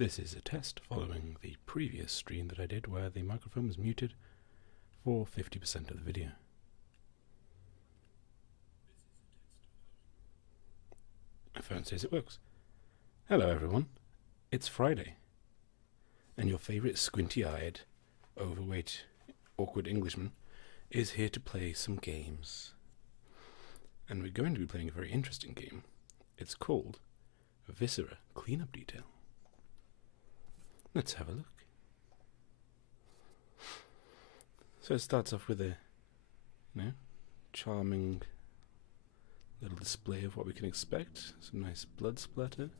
This is a test following the previous stream that I did where the microphone was muted for 50% of the video. My phone says it works. Hello everyone, it's Friday, and your favourite squinty-eyed, overweight, awkward Englishman is here to play some games. And we're going to be playing a very interesting game. It's called Viscera Cleanup Detail. Let's have a look. So it starts off with a, charming little display of what we can expect. Some nice blood splatter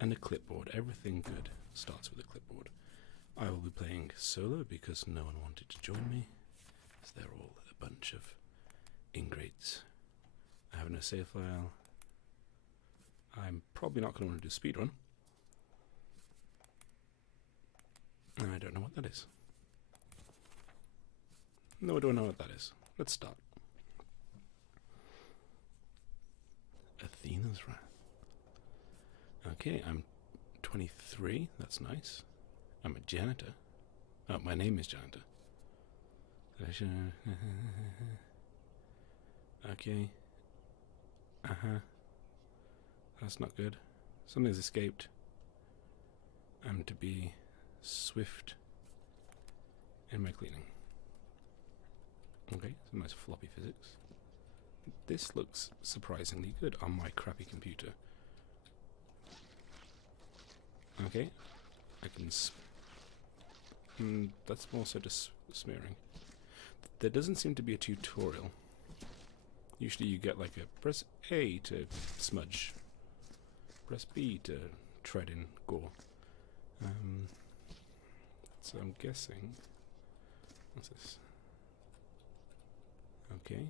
and a clipboard. Everything good starts with a clipboard. I will be playing solo because no one wanted to join me, as they're all a bunch of ingrates. I have no save file. I'm probably not going to want to do speedrun. I don't know what that is. No, I don't know what that is. Let's start. Athena's Wrath. Okay, I'm 23. That's nice. I'm a janitor. Oh, my name is Janitor. Okay. That's not good. Something's escaped. I'm to be swift in my cleaning. Okay, some nice floppy physics. This looks surprisingly good on my crappy computer. Okay, I can that's more so just smearing. There doesn't seem to be a tutorial. Usually you get like a press A to smudge, press B to tread in gore. So I'm guessing, what's this? Okay.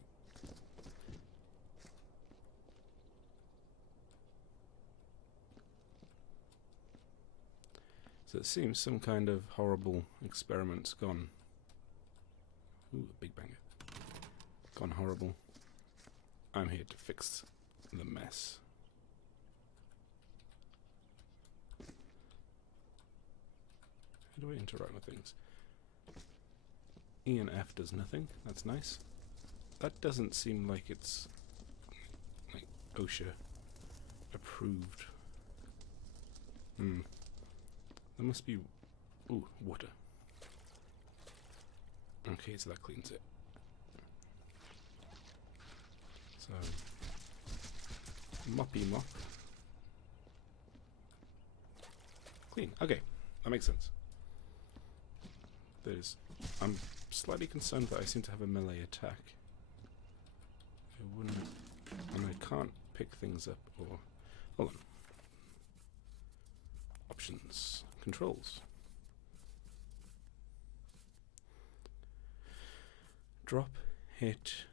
So it seems some kind of horrible experiment's gone. Ooh, a big banger. Gone horrible. I'm here to fix the mess. How do I interact with things? E and F does nothing. That's nice. That doesn't seem like it's like OSHA approved. There must be... Ooh, water. Okay, so that cleans it. So... moppy mop. Clean. Okay, that makes sense. I'm slightly concerned that I seem to have a melee attack. And I can't pick things up or... Hold on. Options. Controls. Drop, hit,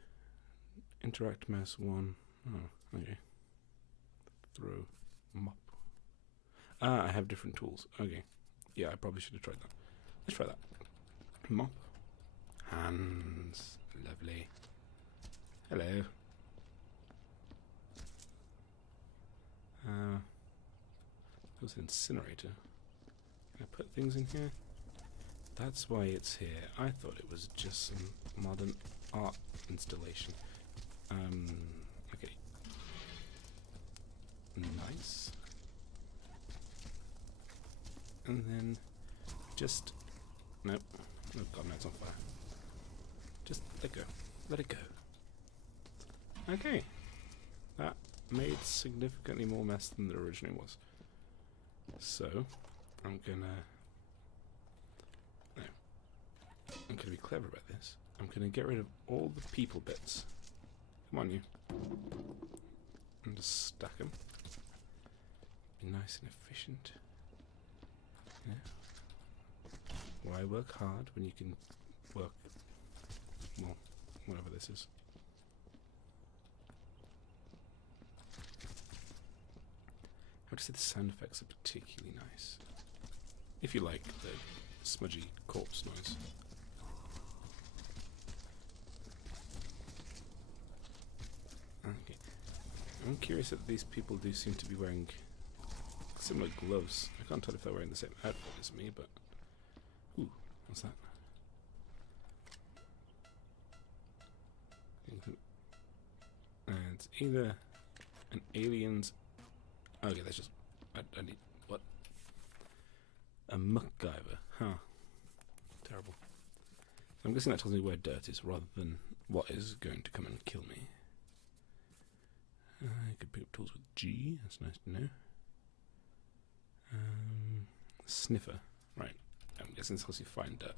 interact mouse 1. Oh, okay. Throw, mop. Ah, I have different tools. Okay. Yeah, I probably should have tried that. Let's try that. Mop. Hands. Lovely. Hello. There's an incinerator. Can I put things in here? That's why it's here. I thought it was just some modern art installation. Okay. Nice. And then just... Nope. Oh god, no, it's on fire. Just let go. Let it go. Okay. That made significantly more mess than there originally was. So, I'm gonna be clever about this. I'm gonna get rid of all the people bits. Come on, you. And just stack them. Be nice and efficient. Yeah. Why work hard when you can work, well, whatever this is. I would say the sound effects are particularly nice. If you like the smudgy corpse noise. Okay. I'm curious that these people do seem to be wearing similar gloves. I can't tell if they're wearing the same outfit as me, but... Ooh, what's that? It's either an alien's... Okay, that's just... I need... What? A MacGyver. Huh. Terrible. I'm guessing that tells me where dirt is, rather than what is going to come and kill me. I could pick up tools with G. That's nice to know. Sniffer. Right. I'm guessing this helps you find dirt.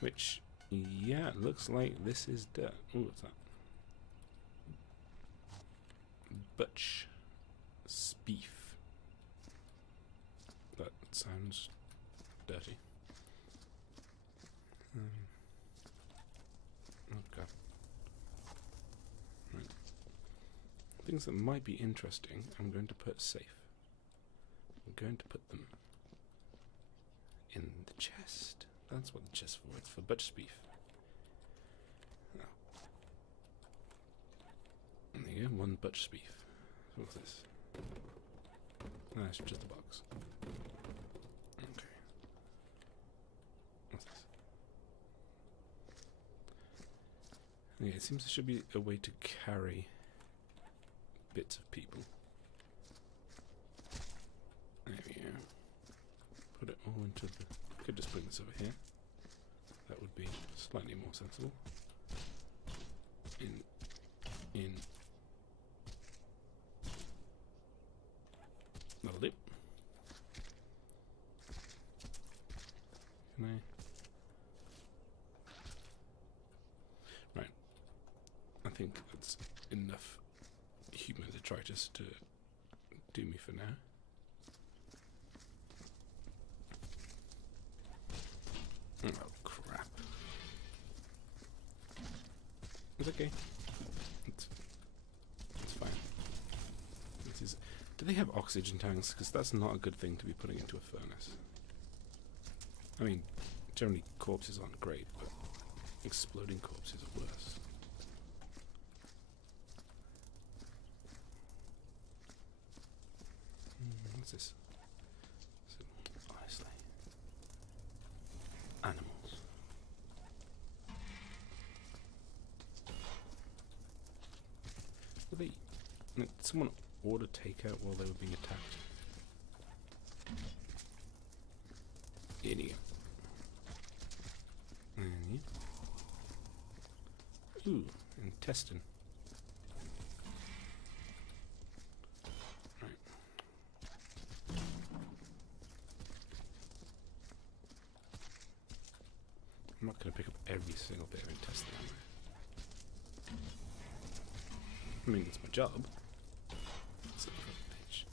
Which, yeah, it looks like this is dirt. Ooh, what's that? Butch. Spief. That sounds dirty. Okay. Right. Things that might be interesting, I'm going to put safe. I'm going to put them in the chest. That's what the chest's for. It's for Butch Spief. Oh. There you go, one Butch Spief. What's this? No, it's just a box. Okay. What's this? Okay, it seems there should be a way to carry bits of people. There we go. Put it all into the... Could just bring this over here. That would be slightly more sensible. In. That'll do. Can I? Right. I think that's enough human detritus to do me for now. Oh crap. It's okay. It's fine. This is... Do they have oxygen tanks? Because that's not a good thing to be putting into a furnace. I mean, generally corpses aren't great, but exploding corpses are worse. What's this? Honestly. Animals. Were they... Did someone order takeout while they were being attacked? Idiot. Ooh, intestine. Right. I'm not going to pick up every single bit of intestine. I mean, it's my job. Son of a bitch.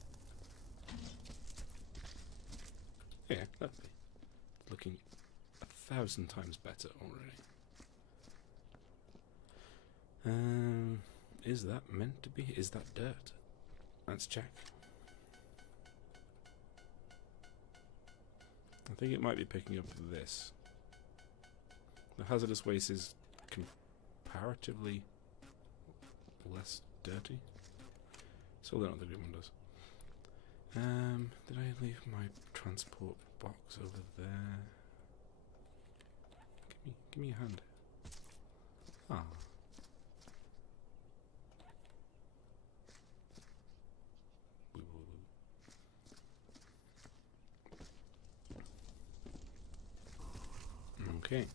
Yeah, lovely. It's looking 1,000 times better already. Is that meant to be? Is that dirt? Let's check. I think it might be picking up this. The hazardous waste is comparatively less dirty. So they're not the green one does. Did I leave my transport box over there? Give me a hand. Ah. Okay.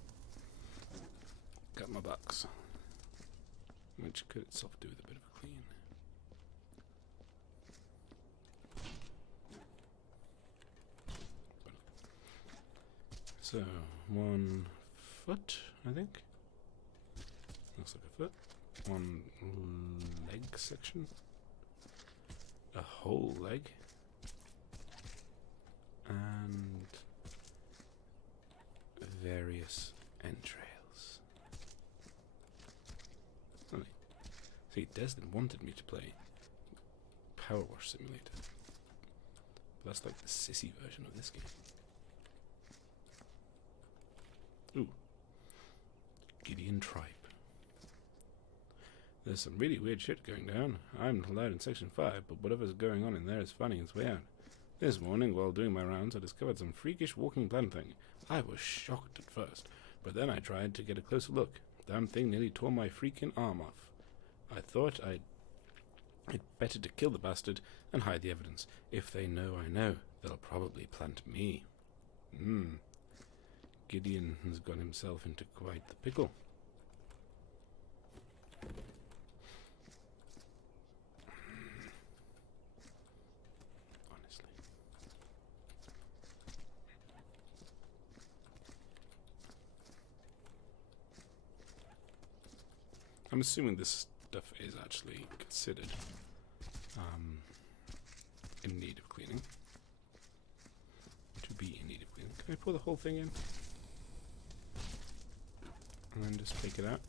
Got my box. Which could itself do with a bit of a clean. So, 1 foot, I think. Looks like a foot. 1 leg section. A whole leg. And various entrails. Funny. See, Desmond wanted me to play Power Wash Simulator. But that's like the sissy version of this game. Ooh. Gideon Tripe. There's some really weird shit going down. I'm not allowed in Section 5, but whatever's going on in there is funny. It's way out. This morning, while doing my rounds, I discovered some freakish walking plant thing. I was shocked at first, but then I tried to get a closer look. Damn thing nearly tore my freaking arm off. I thought I'd better to kill the bastard and hide the evidence. If they know I know, they'll probably plant me. Gideon has got himself into quite the pickle. Honestly. I'm assuming this stuff is actually considered in need of cleaning. To be in need of cleaning. Can I pour the whole thing in? And then just take it out?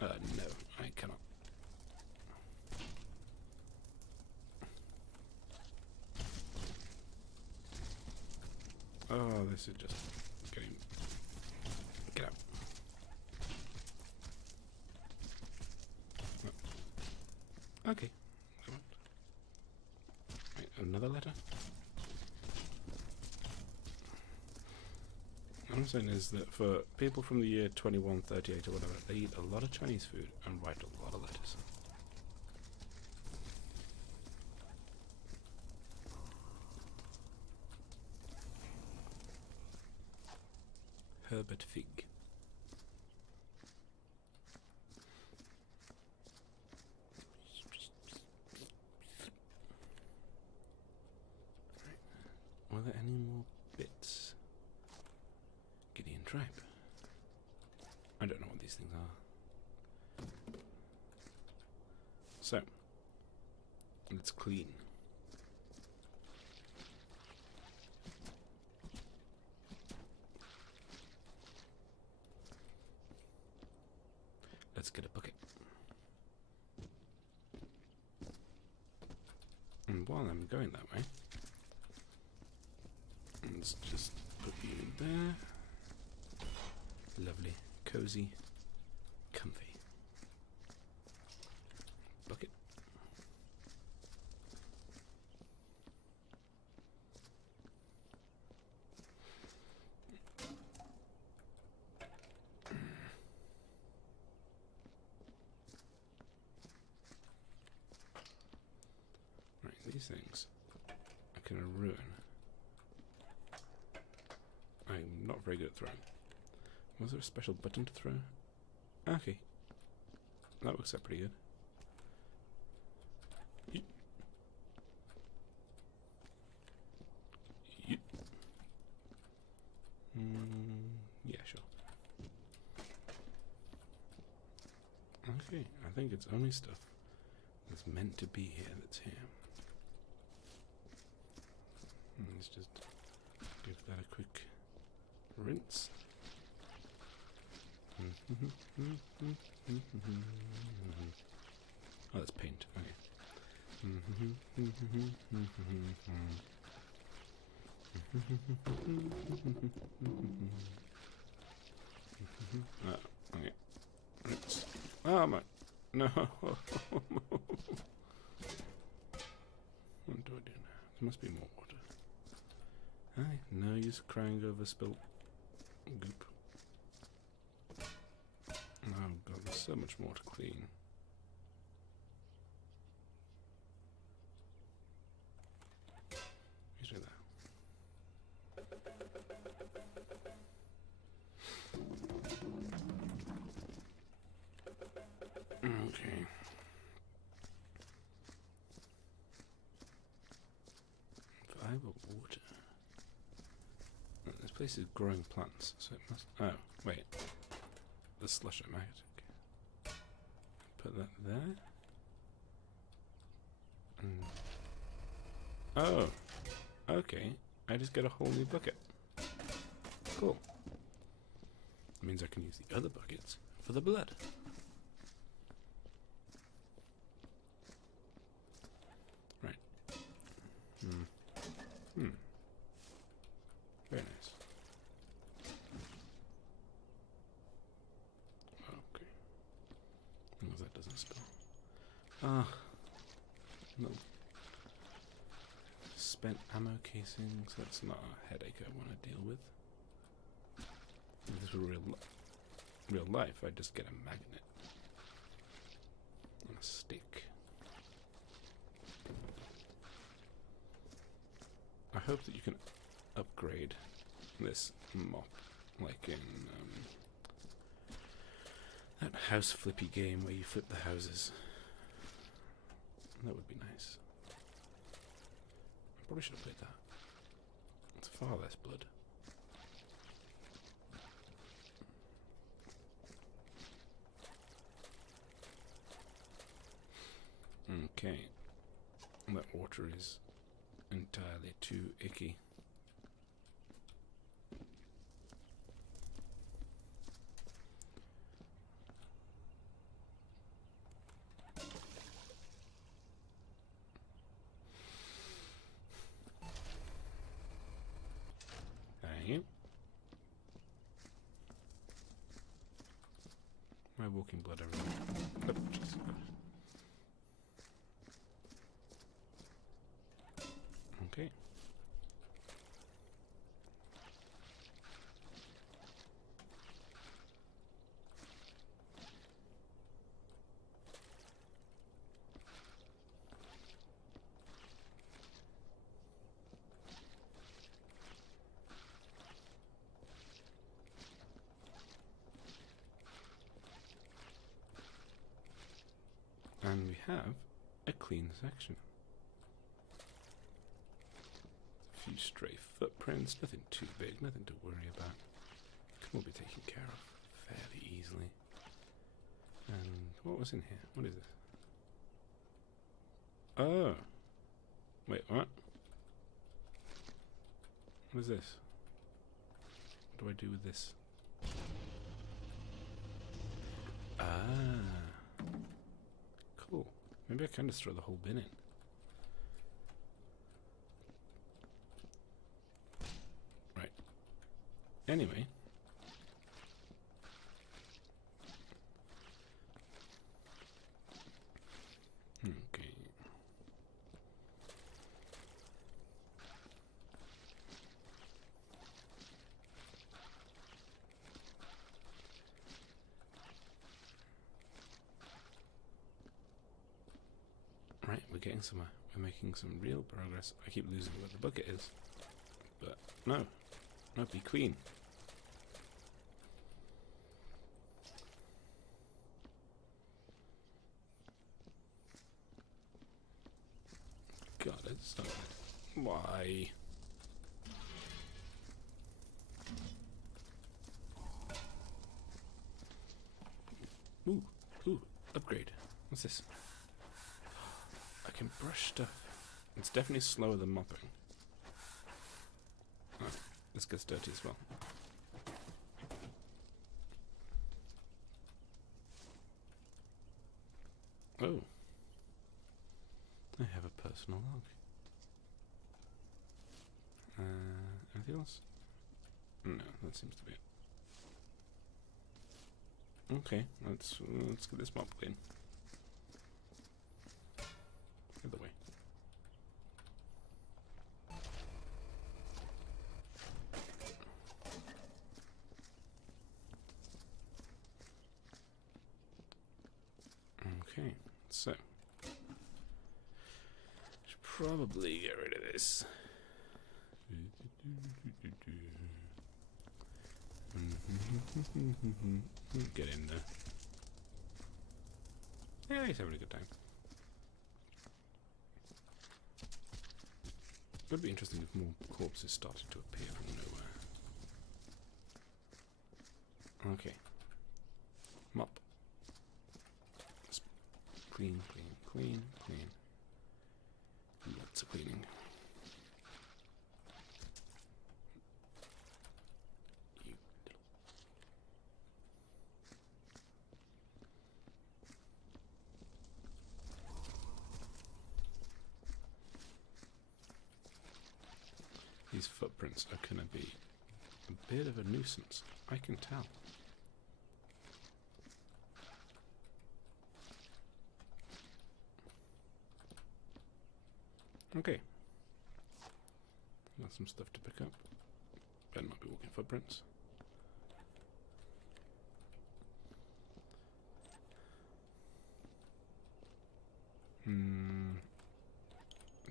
No, I cannot. Oh, this is just getting... Get out. No. Okay. Right, another letter? What I'm saying is that for people from the year 2138 or whatever, they eat a lot of Chinese food and write a lot of letters. Herbert Fig. Were there any more bits? Gideon tribe. I don't know what these things are. So, let's clean. Let's get a bucket. And while I'm going that way, let's just put you in there. Lovely, cozy, comfy. Bucket. Right, these things are going to ruin. I'm not very good at throwing. Was there a special button to throw? Okay. That works out pretty good. Yeet. Yeet. Yeah, sure. Okay, I think it's only stuff that's meant to be here that's here. Let's just give that a quick rinse. Oh, that's paint. Okay. Okay. Rinse. Oh my! No. What do I do now? There must be more water. Aye, no use crying over spilt goop. Oh god, there's so much more to clean. Usually that. Okay. Viable water. This place is growing plants, so it must... Oh, wait. The slusher magnet. Okay. Put that there. Oh. Okay. I just get a whole new bucket. Cool. That means I can use the other buckets for the blood. Right. Very nice. Okay. As long as that doesn't spill. Ah. No spent ammo casings. That's not a headache I want to deal with. If this were real life, I'd just get a magnet on a stick. I hope that you can upgrade this mop, like in that house flippy game where you flip the houses. That would be nice. I probably should have played that. It's far less blood. Okay. That water is entirely too icky. Thank you. My walking blood everywhere. Oh, Jesus Christ. Okay. And we have a clean section. A few stray footprints, nothing too big, nothing to worry about. Can all be taken care of fairly easily. And what was in here? What is this? Oh! Wait, what? What is this? What do I do with this? Ah! Cool. Maybe I can just throw the whole bin in. Right. Anyway. Okay. Right, we're getting somewhere. We're making some real progress. I keep losing where the bucket is. But no. No, be clean. God, it's so... Why? Ooh, upgrade. What's this? I can brush stuff. It's definitely slower than mopping. Oh, this gets dirty as well. Oh. I have a personal log. Anything else? No, that seems to be it. Okay, let's get this mop clean. The other way. Okay, so should probably get rid of this. Get in there. Yeah, he's having a good time. It would be interesting if more corpses started to appear from nowhere. Okay. Mop. Clean, clean, clean, clean. Lots of cleaning. These footprints are going to be a bit of a nuisance, I can tell. Okay. Got some stuff to pick up. Better not be walking footprints.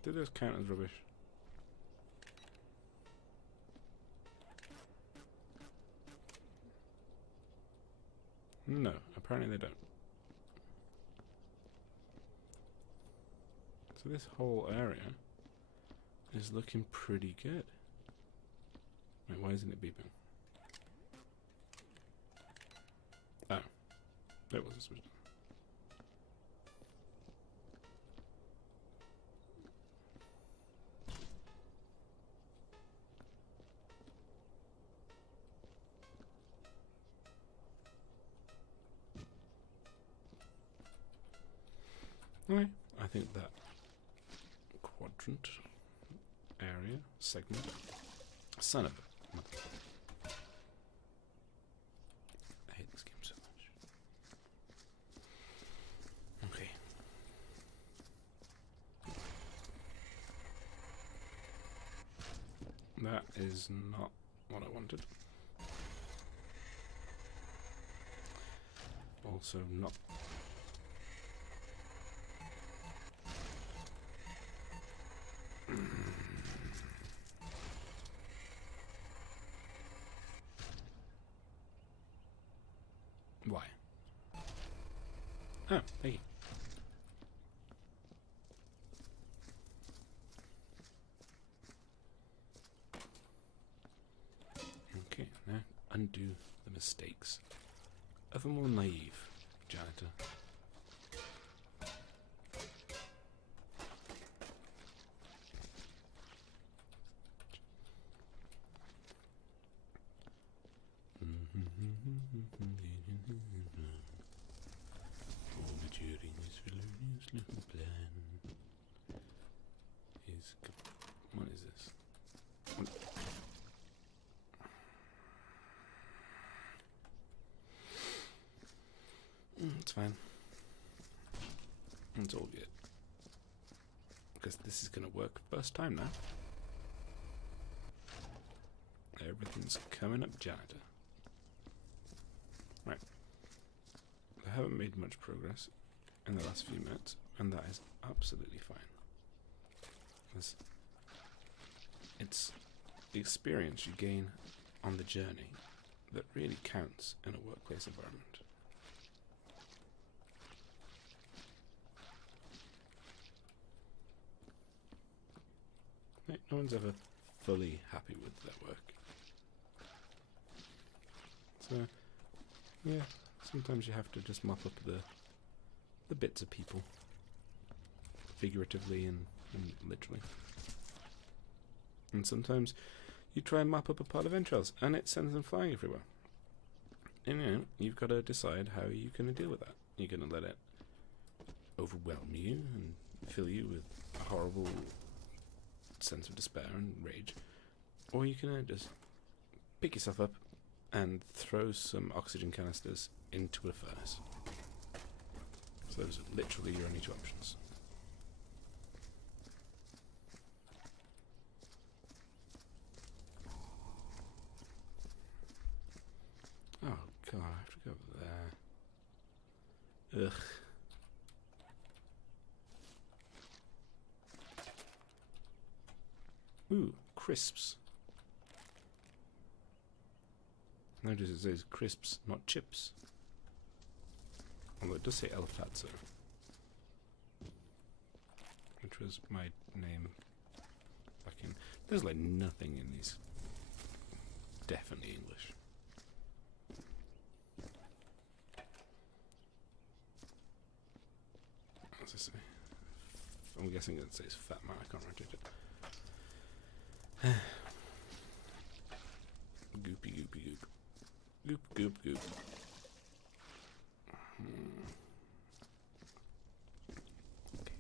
Do those count as rubbish? No, apparently they don't. So this whole area is looking pretty good. Wait, why isn't it beeping? Oh, there was a switch. Right, I think that quadrant area segment. Son of a mother. I hate this game so much. Okay. That is not what I wanted. Also not. Why? Oh, thank you. Okay, now undo the mistakes of a more naive janitor. During this felonious little plan is... What is this? What? It's fine. It's all good. Because this is going to work first time now. Everything's coming up, janitor. Right. I haven't made much progress in the last few minutes, and that is absolutely fine. Because it's the experience you gain on the journey that really counts in a workplace environment. No one's ever fully happy with their work. So, yeah, sometimes you have to just mop up the bits of people, figuratively and literally. And sometimes you try and mop up a pile of entrails, and it sends them flying everywhere. And you've got to decide how you're going to deal with that. You're going to let it overwhelm you and fill you with a horrible sense of despair and rage, or you can just pick yourself up and throw some oxygen canisters into a furnace. So those are literally your only two options. Oh god, I have to go over there. Ugh. Ooh, crisps. Notice it says crisps, not chips. Although it does say El Fatso, which was my name back in... There's like nothing in these. Definitely English. What's this say? I'm guessing it says Fat Man, I can't rotate it. Goopy, goopy, goop. Goop, goop, goop. Okay.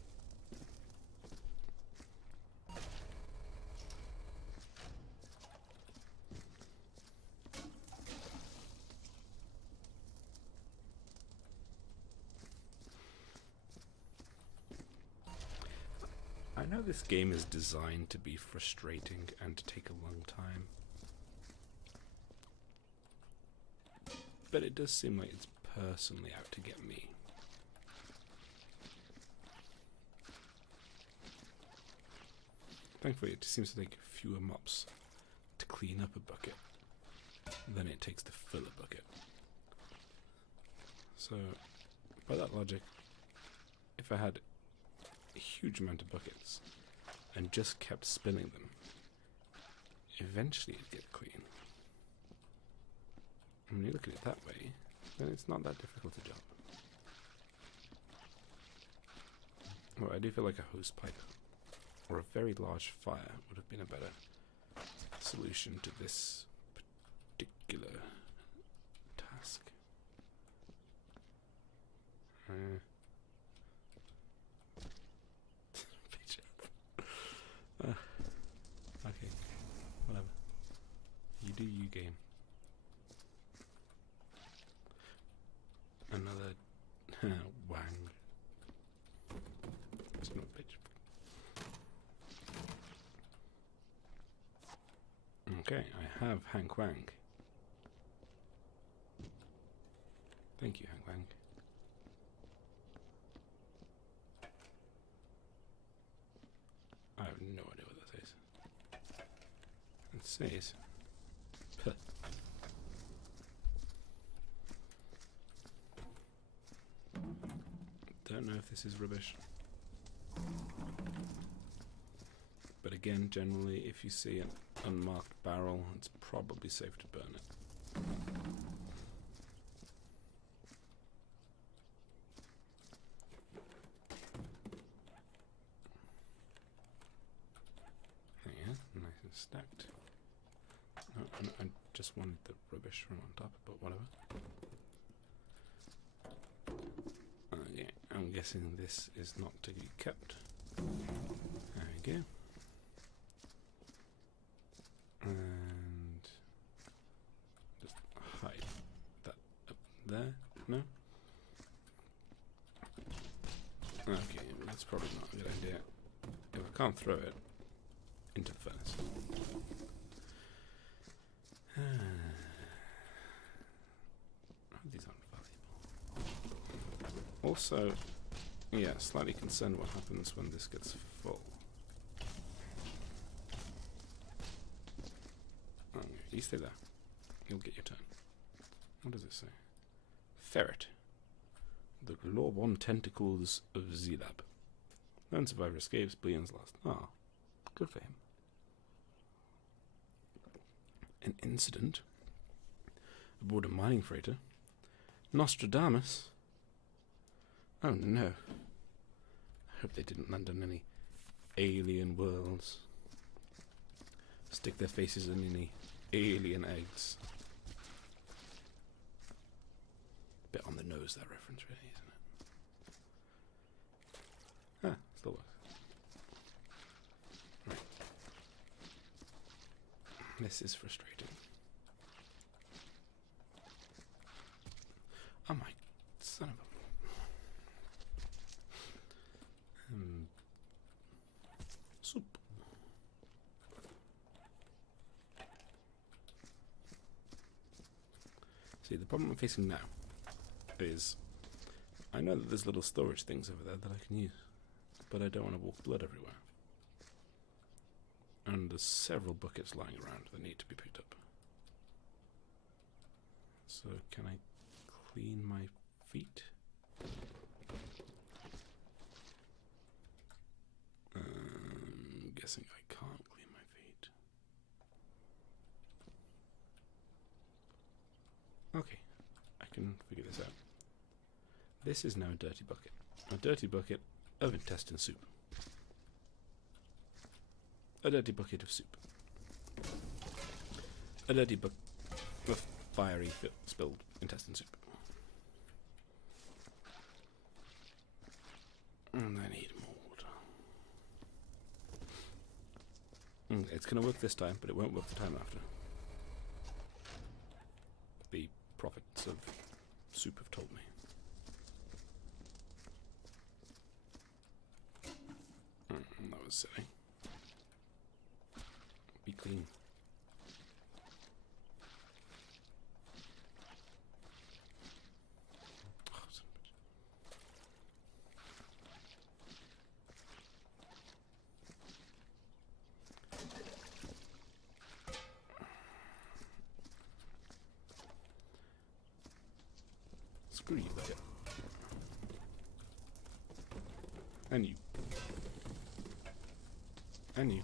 I know this game is designed to be frustrating and to take a long time, but it does seem like it's personally out to get me. Thankfully, it seems to take fewer mops to clean up a bucket than it takes to fill a bucket. So, by that logic, if I had a huge amount of buckets and just kept spinning them, eventually it'd get clean. And when you look at it that way, then it's not that difficult a job. Well, I do feel like a hose pipe or a very large fire would have been a better solution to this particular task. Okay, whatever. You do you, game. Another wang. It's not a bitch. Okay, I have Hank Wang. Thank you, Hank Wang. I have no idea what that says. It says... Puh. Don't know if this is rubbish. But again, generally, if you see an unmarked barrel, it's probably safe to burn it. Yeah, nice and stacked. No, I just wanted the rubbish from on top, but whatever. Okay, I'm guessing this is not to be kept. There we go. And just hide that up there. No? Okay, that's probably not a good idea. If I can't throw it into the furnace. These aren't valuable. Also, yeah, slightly concerned what happens when this gets full. Okay, you stay there. You'll get your turn. What does it say? Ferret. The Globon tentacles of Zilab. Lone survivor escapes, billions lost. Ah, good for him. An incident aboard a mining freighter. Nostradamus. Oh no. I hope they didn't land on any alien worlds. Stick their faces in any alien eggs. Bit on the nose, that reference, really, isn't it? Ah, still works. Right. This is frustrating. Oh my son of a... soup. See, the problem I'm facing now is I know that there's little storage things over there that I can use, but I don't want to walk blood everywhere. And there's several buckets lying around that need to be picked up. So can I clean my feet? I'm guessing I can't clean my feet. Okay, I can figure this out. This is now a dirty bucket. A dirty bucket of intestine soup. A dirty bucket of soup. A dirty bucket of fiery spilled intestine soup. And I need more water. It's going to work this time, but it won't work the time after. The prophets of soup have told me. That was was silly. Be clean. Oh, son of a bitch. Screw you, bucket. And you. And you.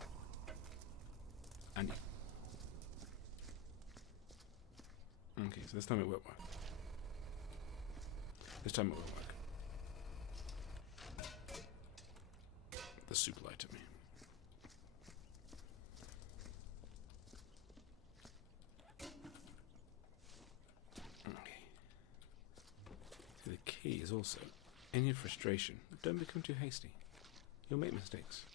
And you. Okay, so this time it won't work. This time it won't work. The soup lied to me. Okay. The key is also, in your frustration, don't become too hasty. You'll make mistakes.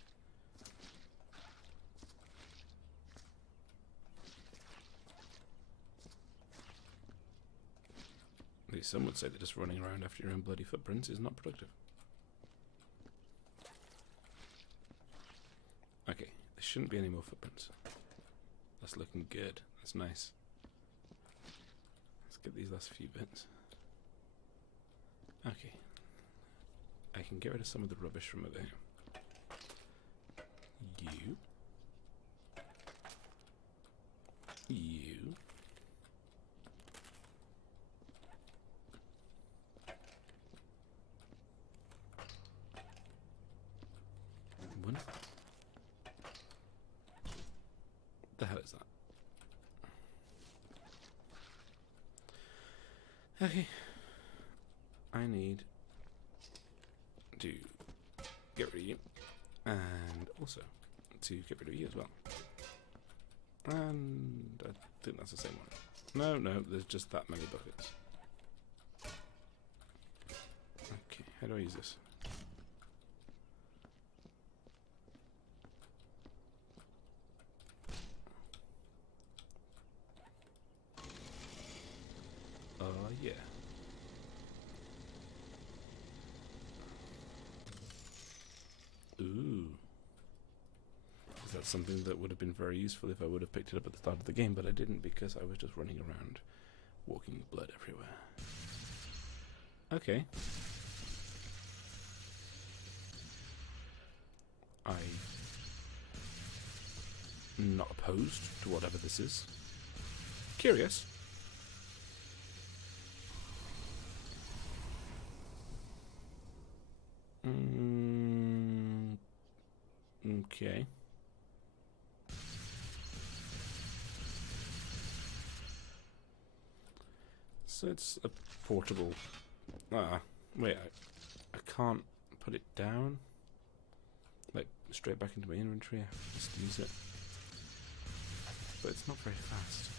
At least some would say that just running around after your own bloody footprints is not productive. Okay, there shouldn't be any more footprints. That's looking good. That's nice. Let's get these last few bits. Okay. I can get rid of some of the rubbish from over here. You. You. One. The hell is that? Okay. I need to get rid of you. And also to get rid of you as well. And I think that's the same one. No, there's just that many buckets. Okay, how do I use this? Yeah. Ooh. Is that something that would have been very useful if I would have picked it up at the start of the game, but I didn't because I was just running around, walking blood everywhere. Okay. I'm not opposed to whatever this is. Curious. Okay. So it's a portable... wait, I can't put it down? Like, straight back into my inventory, I have to just use it. But it's not very fast.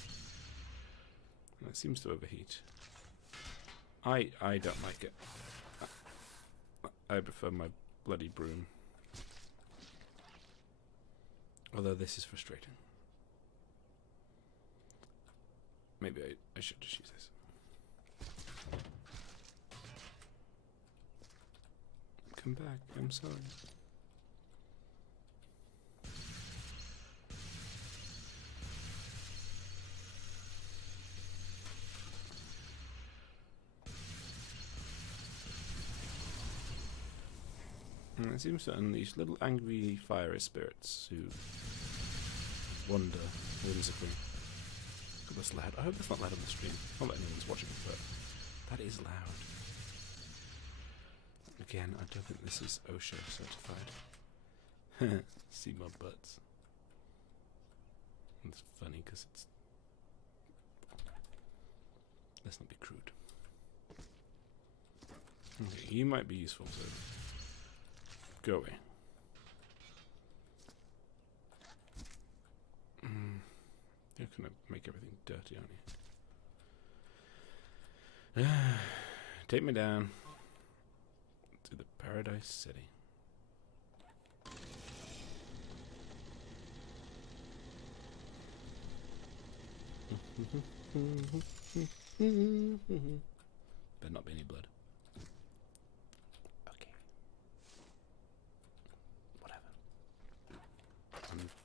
And it seems to overheat. I don't like it. I prefer my bloody broom. Although this is frustrating. Maybe I should just use this. Come back, I'm sorry. And it seems to unleash little angry fiery spirits who wander whimsically. God, that's loud. I hope that's not loud on the stream. Not that anyone's watching, but that is loud. Again, I don't think this is OSHA certified. See my butts. It's funny because it's... Let's not be crude. Okay, you might be useful, so... Go away. You're gonna make everything dirty, aren't you? Take me down to the Paradise City. Better not be any blood. Okay. Whatever.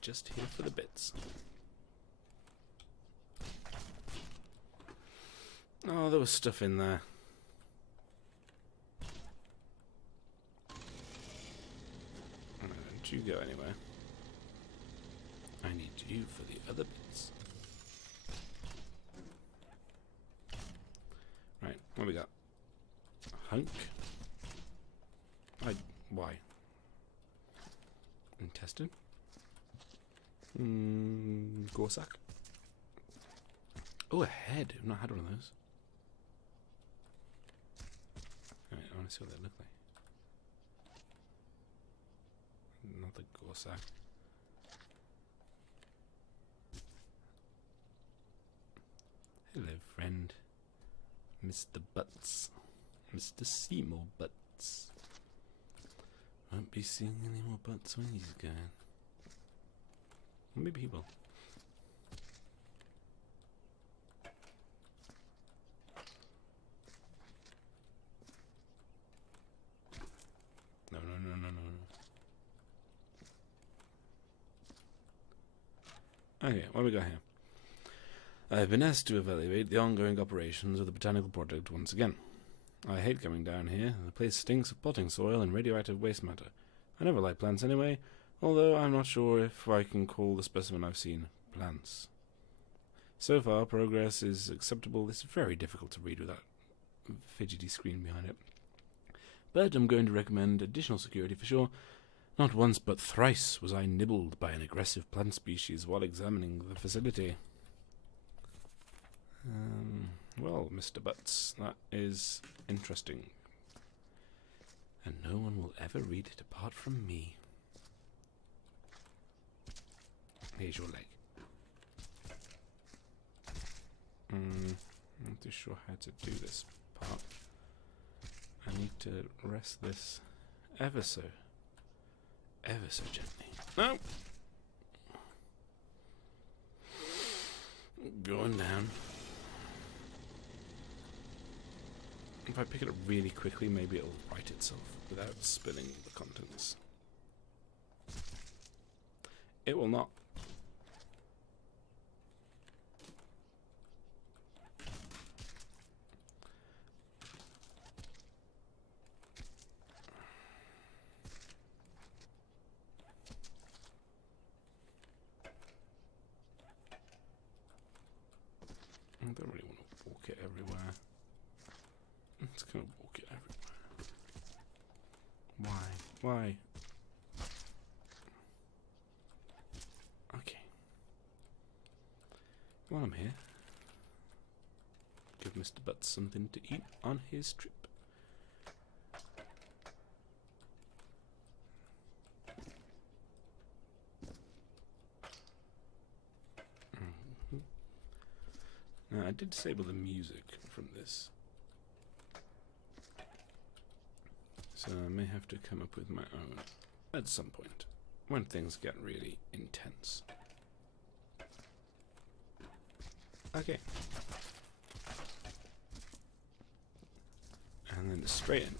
just here for the bits. Oh, there was stuff in there. Don't you go anywhere. I need you for the other bits. Right, what we got? Hunk. Why? Intestine. Gorsak. Oh, a head. I've not had one of those. Right, I want to see what they look like. Not the Gorsak. Hello, friend. Mr. Butts. Mr. Seymour Butts. Won't be seeing any more butts when he's gone. Maybe he will. No. Okay, what we got here? I have been asked to evaluate the ongoing operations of the botanical project once again. I hate coming down here. The place stinks of potting soil and radioactive waste matter. I never like plants anyway, although I'm not sure if I can call the specimen I've seen plants. So far, progress is acceptable. It's very difficult to read with that fidgety screen behind it. But I'm going to recommend additional security for sure. Not once but thrice was I nibbled by an aggressive plant species while examining the facility. Well, Mr. Butts, that is interesting. And no one will ever read it apart from me. Here's your leg. Not too sure how to do this part. I need to rest this ever so gently. No! Going down. If I pick it up really quickly, maybe it'll right itself without spilling the contents. It will not. I don't really want to walk it everywhere. It's gonna walk it everywhere. Why? Okay. While I'm here, give Mr. Butts something to eat on his trip. Now, I did disable the music from this, so I may have to come up with my own at some point, when things get really intense. Okay. And then to straighten.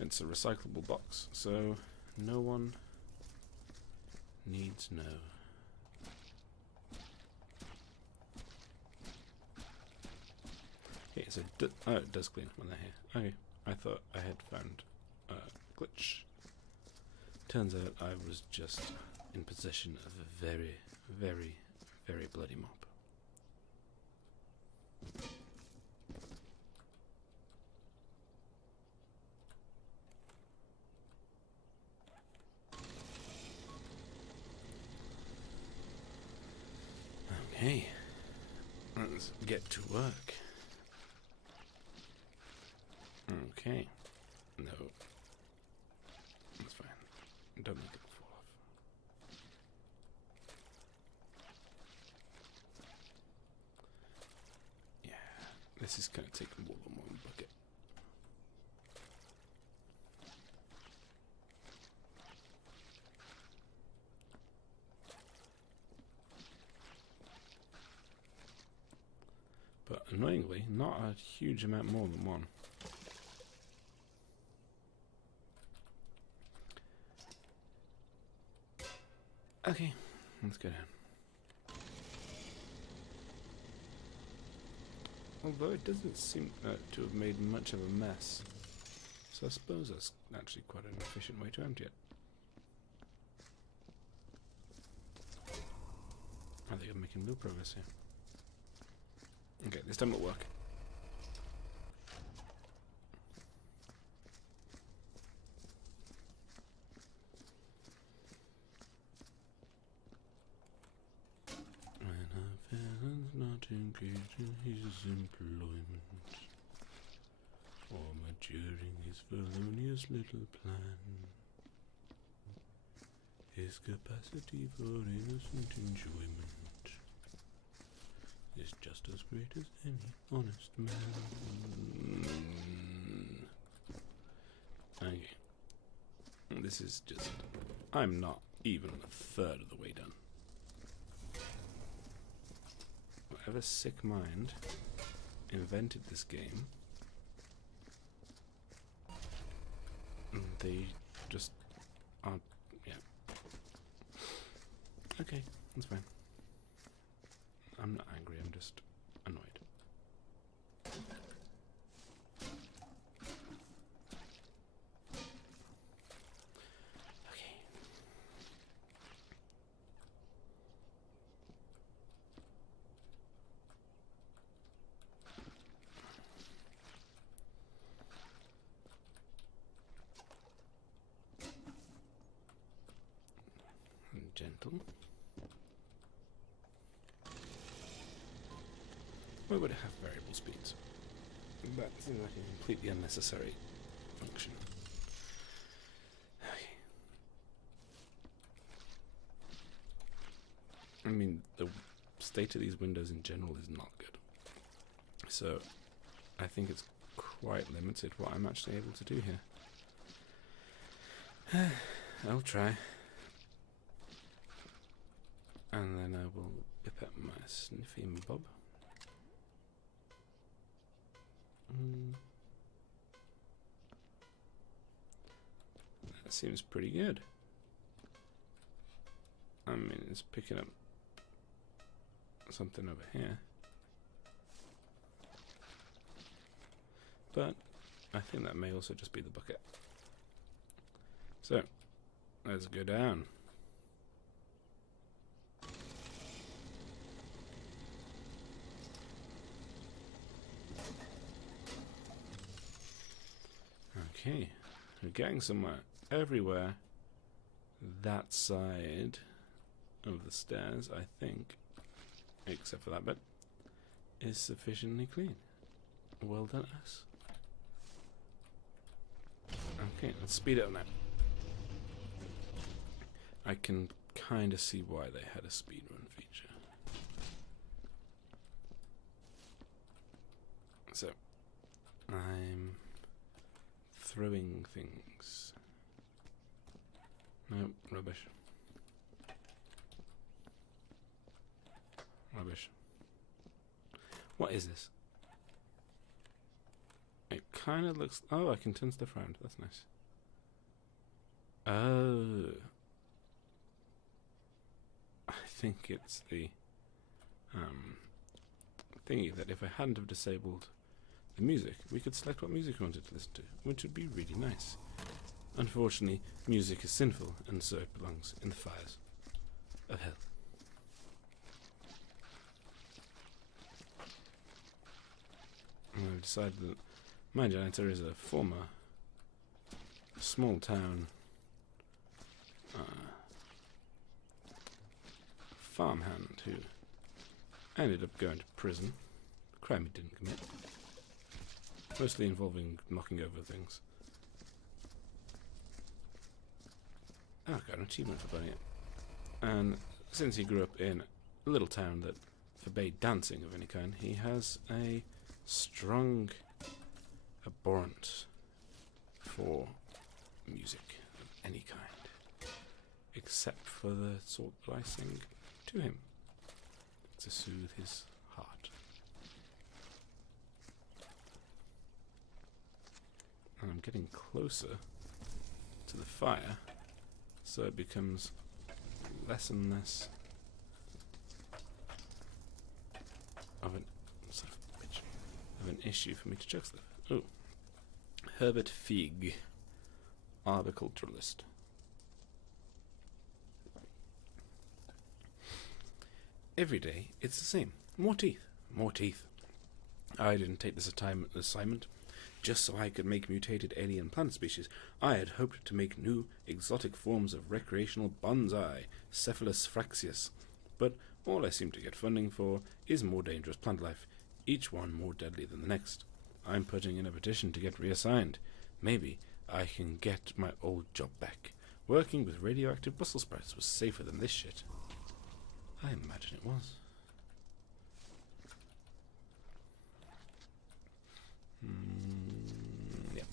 It's a recyclable box, so no one needs know. Okay, so oh, it does clean when they're here. Okay, I thought I had found a glitch. Turns out I was just in possession of a very, very, very bloody mop. Okay, let's get to work. Okay, no, that's fine. Don't make it fall off. Yeah, this is going to take more than one bucket. But annoyingly, not a huge amount more than one. Okay, let's go down. Although it doesn't seem to have made much of a mess. So I suppose that's actually quite an efficient way to empty it. I think I'm making real progress here. Okay, this time it'll work. When a felon's not engaged in his employment, or maturing his felonious little plan, his capacity for innocent enjoyment is just as great as any honest man. Okay. This is just... I'm not even a third of the way done. Whatever sick mind invented this game, they just aren't... yeah. Okay, that's fine. I'm not angry, I'm just annoyed. Okay. Gentle. Why would it have variable speeds? That seems like a completely unnecessary function. Okay. I mean, the state of these windows in general is not good. So, I think it's quite limited what I'm actually able to do here. I'll try. And then I will whip out my sniffy bob. That seems pretty good. I mean, it's picking up something over here. But I think that may also just be the bucket. So, let's go down. Okay, we're getting somewhere. Everywhere that side of the stairs, I think, except for that bit, is sufficiently clean. Well done, us. Okay, let's speed it up now. I can kind of see why they had a speedrun feature. So, I'm throwing things. No, rubbish. Rubbish. What is this? It kind of looks... oh, I can turn stuff around. That's nice. Oh. I think it's the thingy that if I hadn't have disabled the music, we could select what music we wanted to listen to, which would be really nice. Unfortunately, music is sinful, and so it belongs in the fires of hell. And I've decided that my janitor is a former small town farmhand who ended up going to prison, a crime he didn't commit, mostly involving knocking over things. Oh, I got an achievement for playing it. And since he grew up in a little town that forbade dancing of any kind, he has a strong abhorrence for music of any kind, except for the sort that I sing to him to soothe his heart. And I'm getting closer to the fire, so it becomes less and less of an issue for me to chuck stuff. Oh, Herbert Fig, arboriculturalist. Every day it's the same. More teeth, more teeth. I didn't take this assignment just so I could make mutated alien plant species. I had hoped to make new exotic forms of recreational bonsai, Cephalus fraxius. But all I seem to get funding for is more dangerous plant life, each one more deadly than the next. I'm putting in a petition to get reassigned. Maybe I can get my old job back. Working with radioactive Brussels sprouts was safer than this shit. I imagine it was. Yep.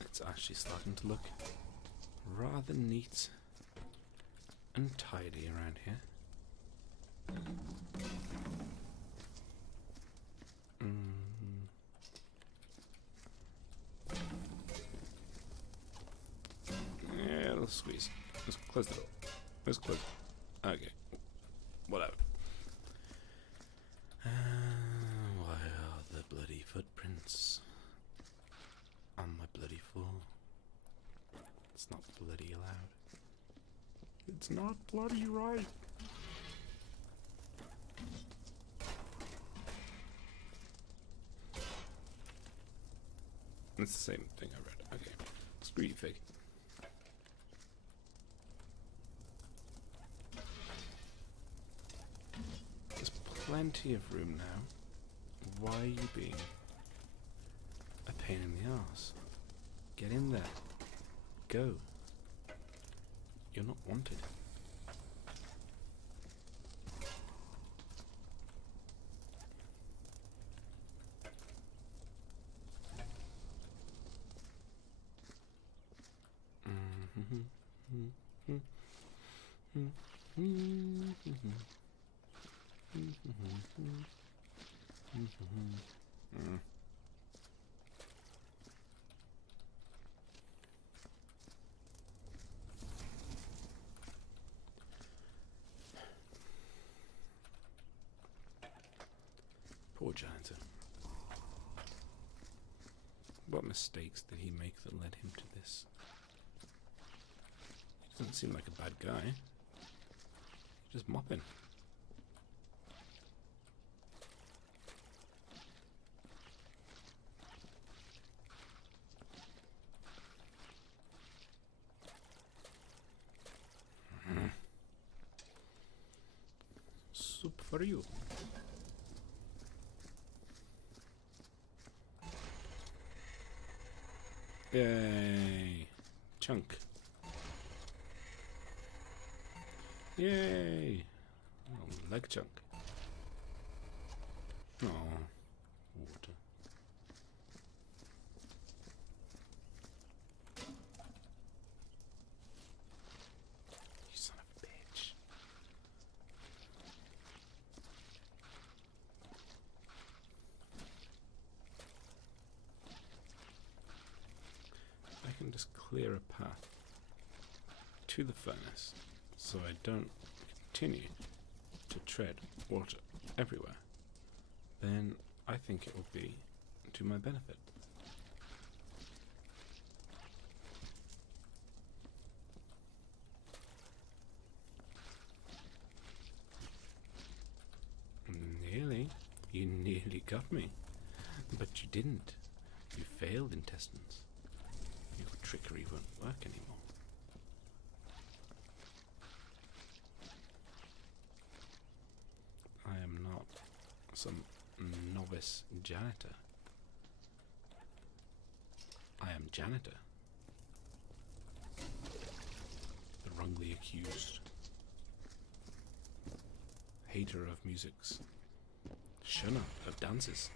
It's actually starting to look rather neat and tidy around here. Yeah, let's squeeze. Let's close the door. Let's close it. Okay. Whatever. Why are the bloody footprints on my bloody floor? It's not bloody allowed. It's not bloody right. It's the same thing I read. Okay. Screw you, Fig. There's plenty of room now. Why are you being a pain in the arse? Get in there. Go. You're not wanted. Poor Giant. What mistakes did he make that led him to this? He doesn't seem like a bad guy. Just mopping. Soup for you. Yay! Chunk. Yay! Oh, leg chunk. Oh, water. You son of a bitch. I can just clear a path to the furnace so I don't continue to tread water everywhere, then I think it will be to my benefit. Nearly. You nearly got me. But you didn't. You failed, intestines. Your trickery won't work anymore. I am not some novice janitor. I am janitor. The wrongly accused. Hater of musics. Shunner of dances.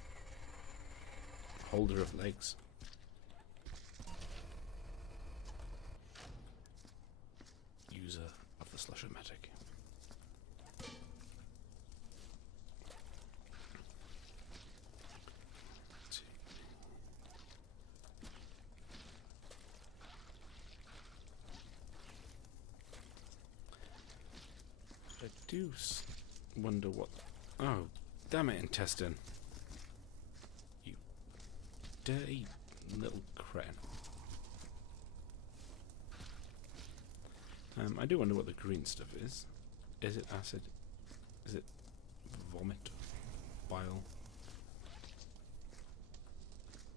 Holder of legs. User of the slushomatic. do wonder what... Oh, damn it, intestine. You dirty little cretin. I do wonder what the green stuff is. Is it acid? Is it vomit? Bile?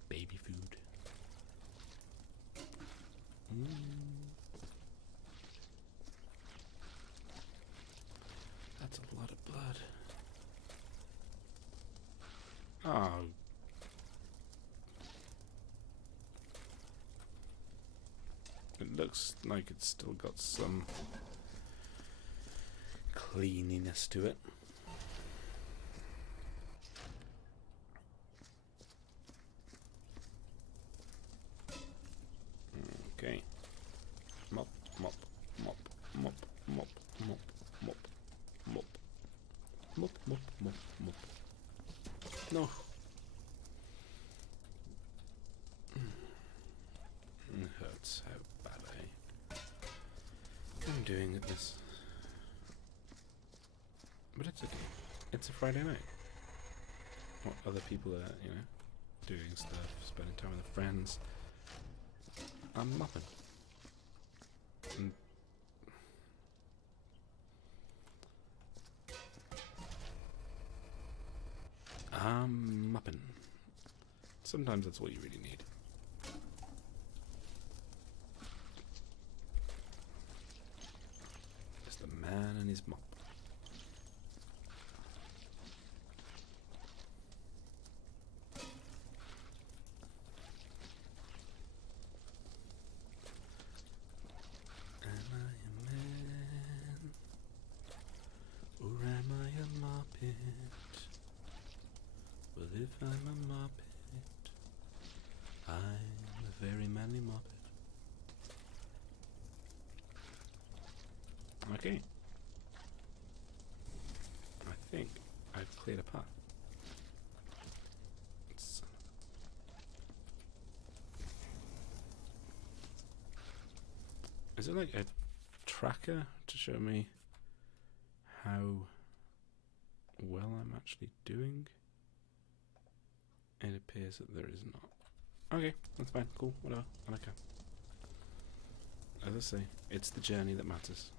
Baby food? That's a lot of blood. Oh. It looks like it's still got some cleanliness to it. Okay. Mop, mop, mop, mop, mop, mop, mop, mop. Mop, mop, mop, mop. No. It hurts so badly. I'm doing this. But it's okay. It's a Friday night. What other people are, you know, doing stuff, spending time with their friends. I'm mopping. I'm mopping. Sometimes that's all you really need. Just a man and his mop. If I'm a moppet, I'm a very manly moppet. Okay. I think I've cleared a path. Is it like a tracker to show me how well I'm actually doing? It appears that there is not. Okay, that's fine, cool, whatever, I don't care. As I say, it's the journey that matters,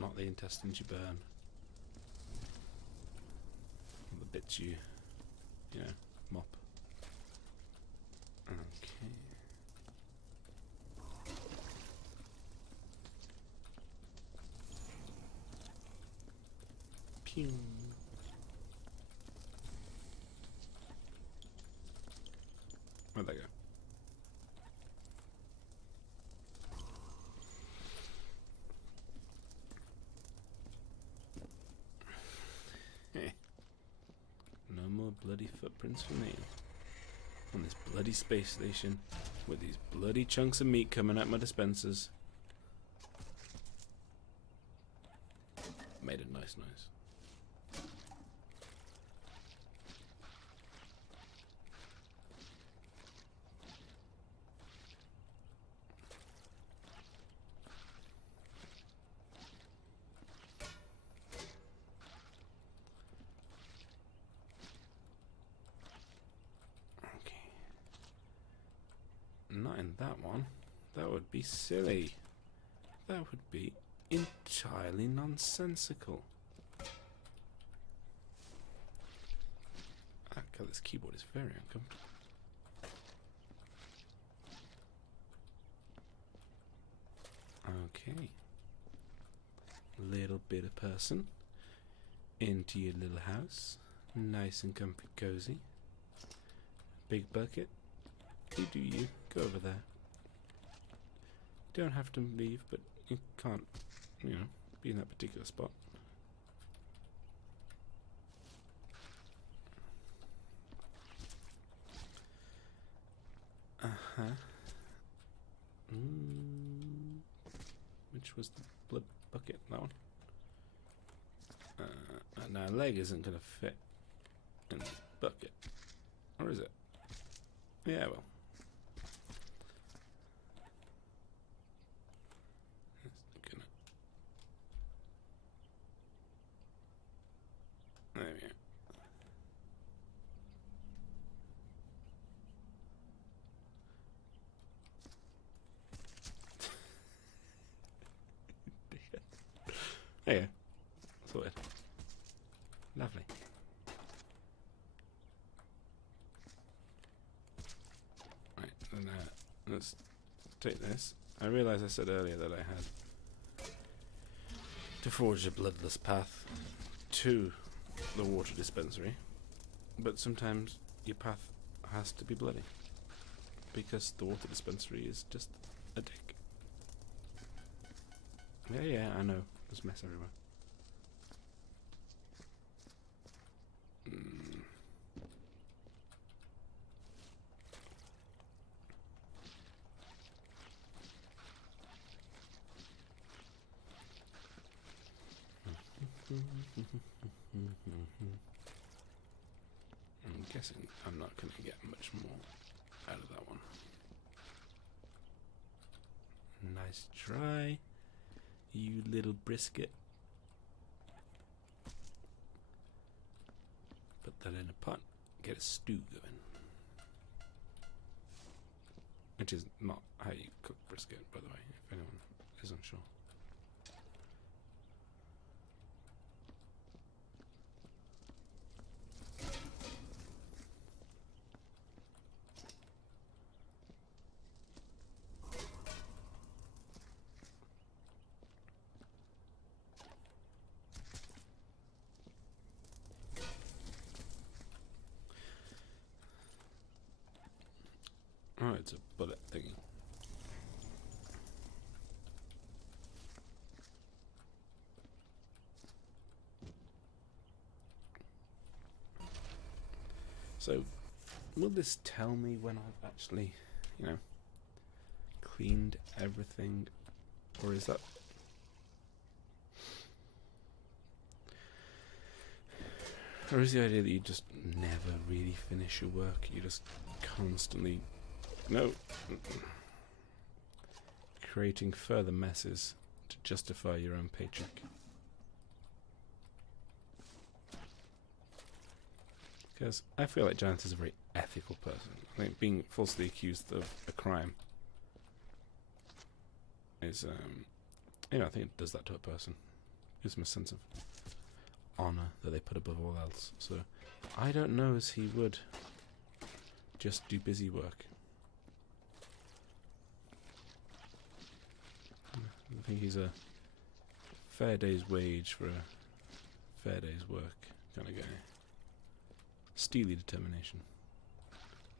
not the intestines you burn, or the bits you know, mop. Okay. Pew. Where'd that go? No more bloody footprints for me. On this bloody space station with these bloody chunks of meat coming out my dispensers. Made a nice noise. Not in that one. That would be silly. That would be entirely nonsensical. Ah, God, this keyboard is very uncomfortable. Okay. Little bit of person into your little house. Nice and comfy cozy. Big bucket. You do you. Go over there. You don't have to leave, but you can't, you know, be in that particular spot. Uh-huh. Which was the blood bucket? That one? Now, leg isn't going to fit in this bucket. Or is it? Yeah, well. There you go. Sorted. Lovely. Right, then let's take this. I realised I said earlier that I had to forge a bloodless path to the water dispensary, but sometimes your path has to be bloody because the water dispensary is just a dick. Yeah, I know. There's mess everywhere. I'm guessing I'm not going to get much more out of that one. Nice try, you little brisket. Put that in a pot, get a stew going. Which is not how you cook brisket, by the way, if anyone is unsure. Oh, it's a bullet thingy. So, will this tell me when I've actually, cleaned everything? Or is that... Or is the idea that you just never really finish your work? You just constantly... No. Creating further messes to justify your own paycheck. Because I feel like Janet is a very ethical person. I think being falsely accused of a crime is, I think it does that to a person. Gives them a sense of honour that they put above all else. So I don't know as he would just do busy work. I think he's a fair day's wage for a fair day's work kind of guy. Steely determination.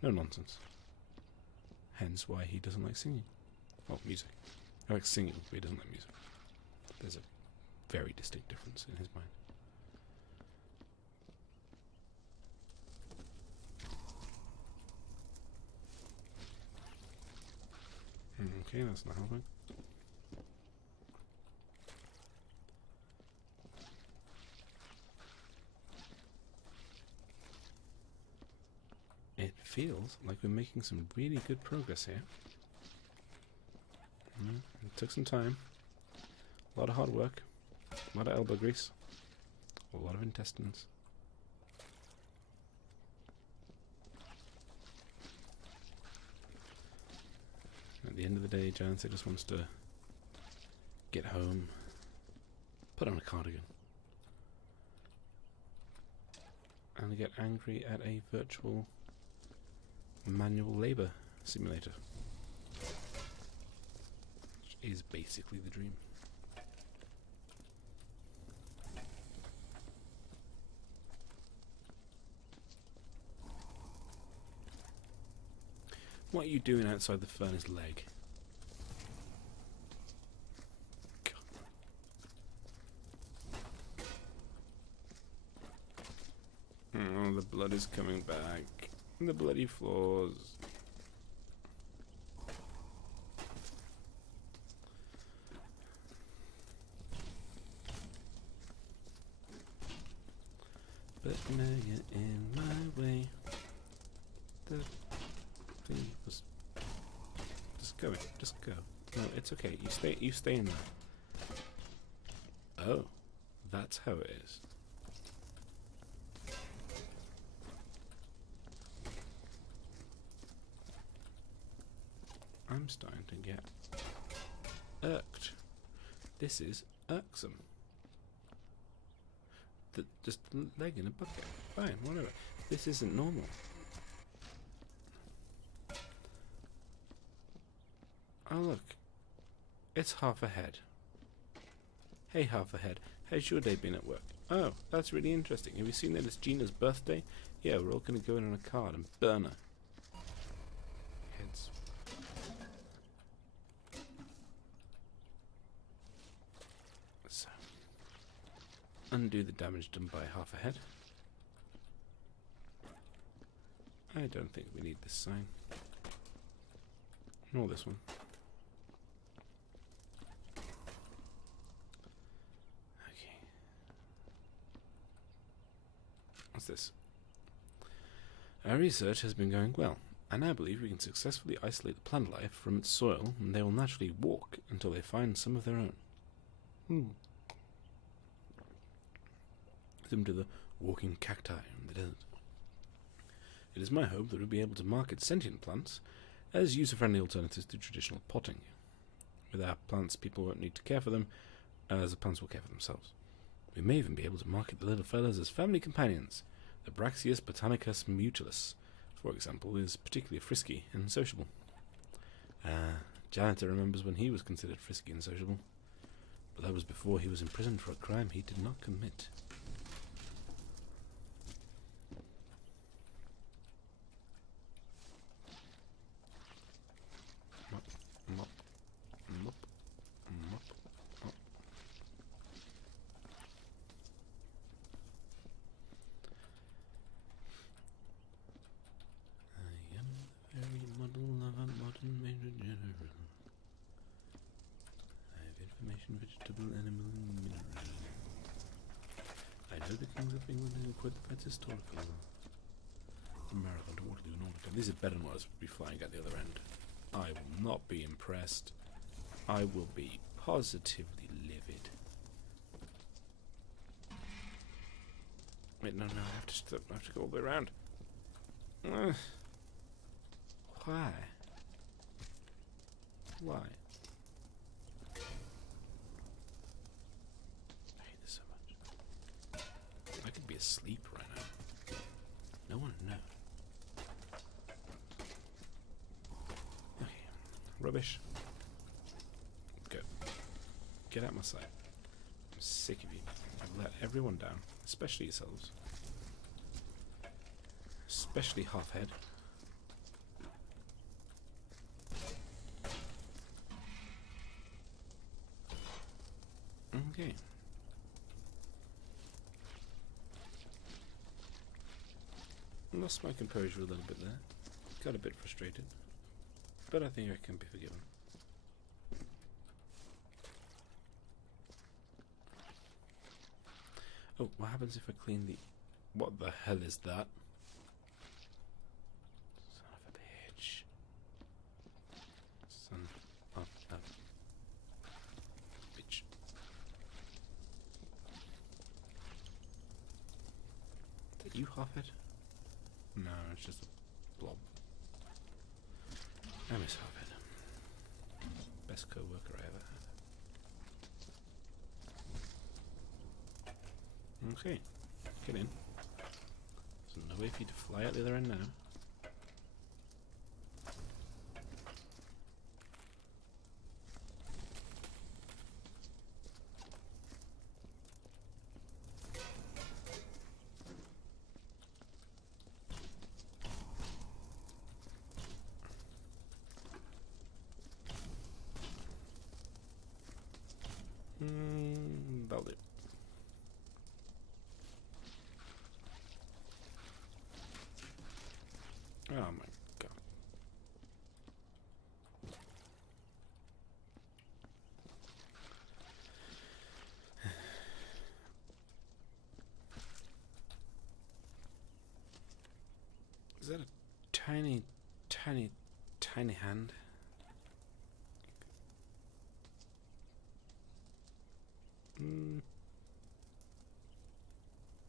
No nonsense. Hence why he doesn't like singing. Well, music. He likes singing, but he doesn't like music. There's a very distinct difference in his mind. Okay, that's not helping. It feels like we're making some really good progress here. It took some time, a lot of hard work, a lot of elbow grease, a lot of intestines. At the end of the day, Janetha just wants to get home, put on a cardigan, and get angry at a virtual manual labour simulator. Which is basically the dream. What are you doing outside the furnace leg? God. Oh, the blood is coming back. The bloody floors. But now you're in my way. The thing was just go. Just go. No, it's okay. You stay in there. Oh, that's how it is. I'm starting to get irked. This is irksome. just leg in a bucket. Fine, whatever. This isn't normal. Oh look, it's half a head. Hey, half a head. How's your day been at work? Oh, that's really interesting. Have you seen that it's Gina's birthday? Yeah, we're all going to go in on a card and burn her. Heads. So, undo the damage done by half a head. I don't think we need this sign. Nor this one. Okay. What's this? Our research has been going well. I now believe we can successfully isolate the plant life from its soil, and they will naturally walk until they find some of their own. Similar to the walking cacti in the desert. It is my hope that we'll be able to market sentient plants as user-friendly alternatives to traditional potting. With our plants, people won't need to care for them, as the plants will care for themselves. We may even be able to market the little fellas as family companions. The Braxius botanicus mutilus, for example, is particularly frisky and sociable. Janitor remembers when he was considered frisky and sociable, but that was before he was imprisoned for a crime he did not commit. Mop, mop, mop, mop. I am the very model of a modern major general. I have information, vegetable, animal, and mineral. I know the kings of England who quote the facts historical. The marathon to Waterloo and all the time. These are better than what I would be flying at the other end. I will not be impressed. I will be positively livid. Wait, no, I have to stop. I have to go all the way around. Why? Why? I hate this so much. I could be asleep right now. No one would know. Rubbish. Go. Get out my sight. I'm sick of you. I've let everyone down, especially yourselves. Especially Halfhead. Okay. Lost my composure a little bit there. Got a bit frustrated. But I think I can be forgiven. Oh, what happens if I clean the... What the hell is that? Son of a bitch. Son of a bitch. Is that you, Hoffit? No, it's just a blob. I miss Hobbit. Best co-worker I ever had. Okay, get in. There's no way for you to fly out the other end now. That'll do. Oh my god. Is that a tiny, tiny, tiny hand?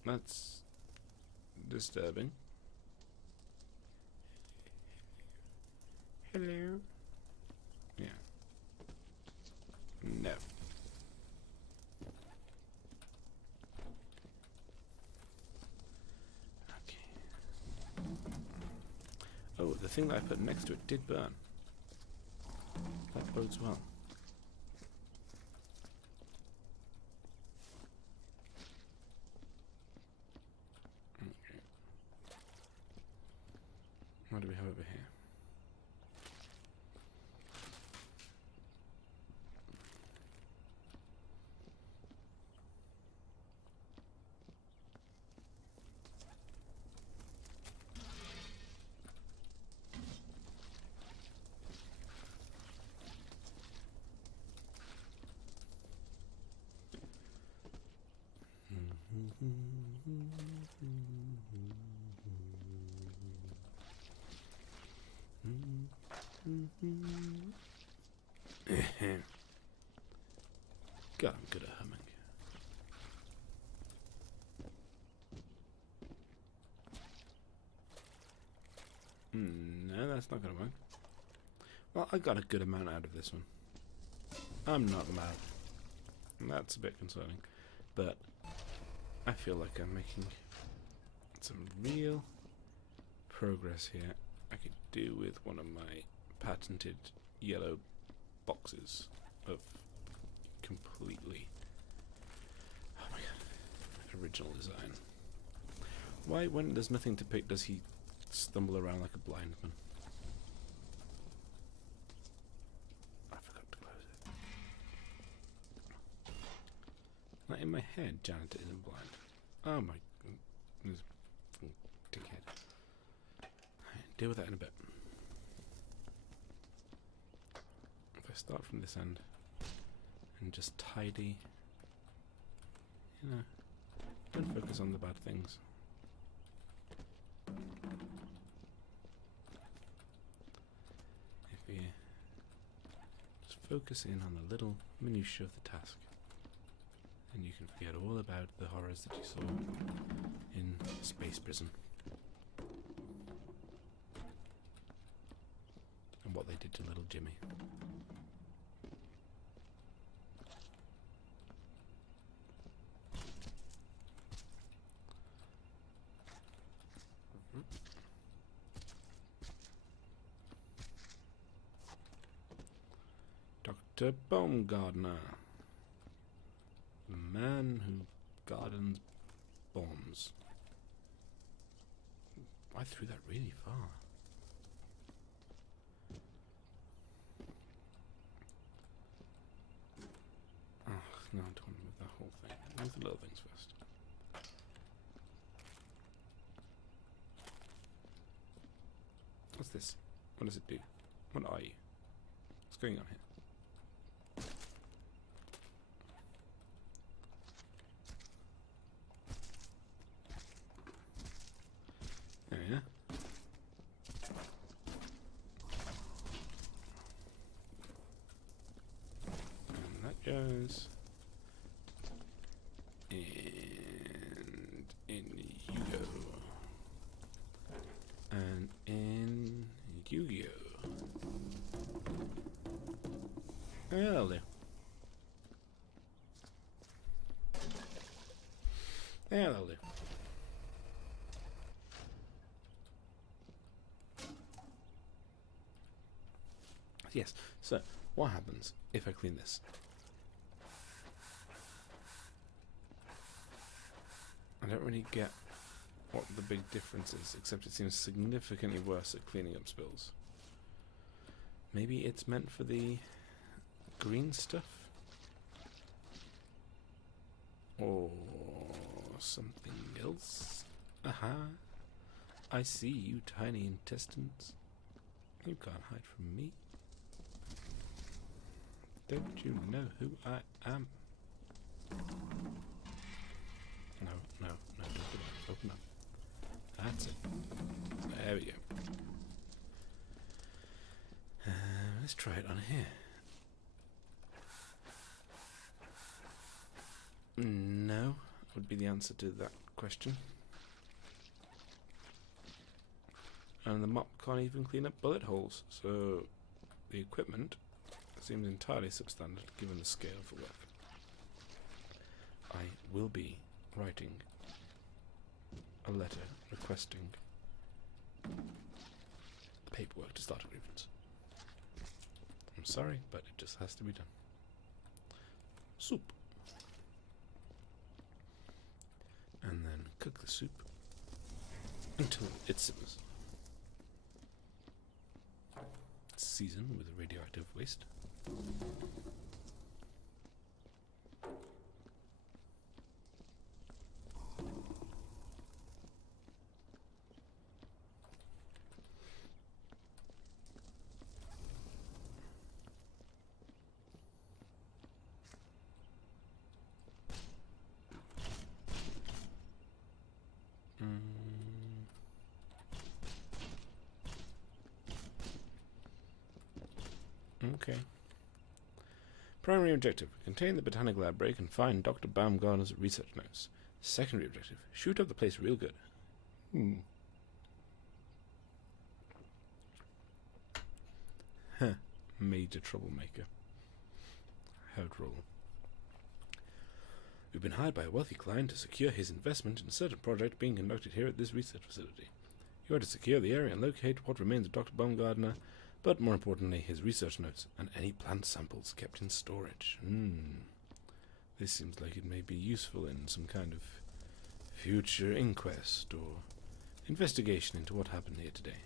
That's disturbing. Hello? Yeah. No. Oh, the thing that I put next to it did burn. That bodes well. Okay. What do we have over here? God, I'm good at humming. No, that's not gonna work. Well, I got a good amount out of this one. I'm not mad. That's a bit concerning. But I feel like I'm making some real progress here. I could do with one of my patented yellow boxes of completely, oh my god, original design. Why, when there's nothing to pick, does he stumble around like a blind man? I forgot to close it. Like in my head, Janet isn't blind. Oh my, dickhead. Deal with that in a bit. If I start from this end and just tidy, you know, don't focus on the bad things. If we just focus in on the little minutiae of the task, and you can forget all about the horrors that you saw in Space Prison and what they did to little Jimmy. Dr. Baumgartner, the man who gardens bombs. I threw that really far. Oh, no, I don't want to move that whole thing. Move the little things first. What's this? What does it do? What are you? What's going on here? There we are. And that goes. And in you go. And in you go. Yeah, that'll do. Yeah, that'll do. Yes, so what happens if I clean this? I don't really get what the big difference is, except it seems significantly worse at cleaning up spills. Maybe it's meant for the green stuff? Or something else? Aha! I see you, tiny intestines. You can't hide from me. Don't you know who I am? No, no, no, open up. That's it. There we go. Let's try it on here. No, would be the answer to that question. And the mop can't even clean up bullet holes, so the equipment seems entirely substandard given the scale of the work. I will be writing a letter requesting the paperwork to start a grievance. I'm sorry, but it just has to be done. Soup. And then cook the soup until it simmers. Season with radioactive waste. Okay. Primary objective: contain the botanic lab break and find Dr. Baumgartner's research notes. Secondary objective: shoot up the place real good. Huh. Major troublemaker. How droll. We've been hired by a wealthy client to secure his investment in a certain project being conducted here at this research facility. You are to secure the area and locate what remains of Dr. Baumgartner, but more importantly, his research notes and any plant samples kept in storage. This seems like it may be useful in some kind of future inquest or investigation into what happened here today.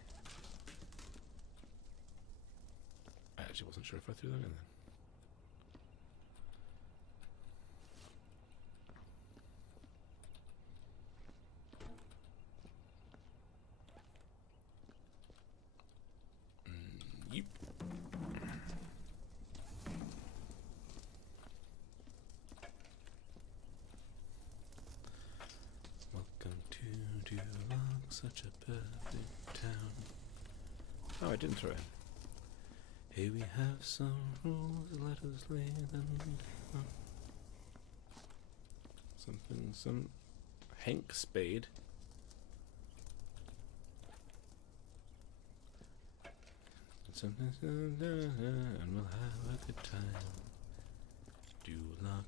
I actually wasn't sure if I threw that in then. Yep. Welcome to Duloc, such a perfect town. Oh, I didn't throw it. Here we have some rules, let us lay them down. Some Hank Spade. Something and we'll have a good time. Duloc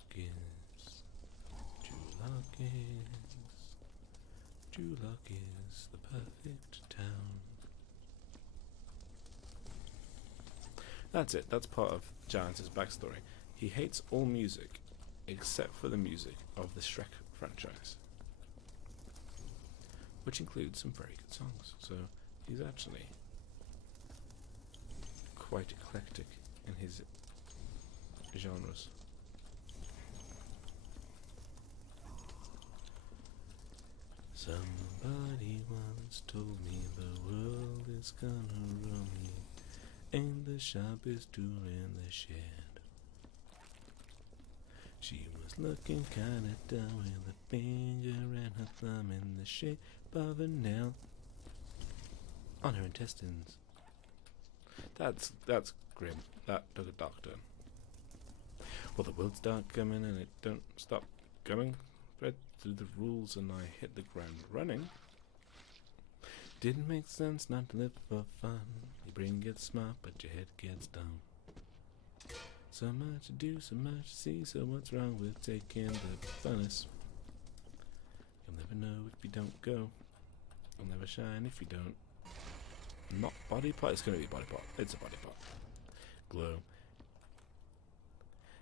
is the perfect town. That's it. That's part of Giants' backstory. He hates all music except for the music of the Shrek franchise, which includes some very good songs. So he's actually quite eclectic in his genres. Somebody once told me the world is gonna run me, and the sharpest tool in the shed. She was looking kinda down with a finger and her thumb in the shape of a nail on her intestines. That's grim. That took a dark turn. Well, the world's dark coming and it don't stop coming. Read through the rules and I hit the ground running. Didn't make sense not to live for fun. Your brain gets smart, but your head gets dumb. So much to do, so much to see, so what's wrong with taking the funnest? You'll never know if you don't go. You'll never shine if you don't. Not body part, it's gonna be body part. It's a body part. Glow.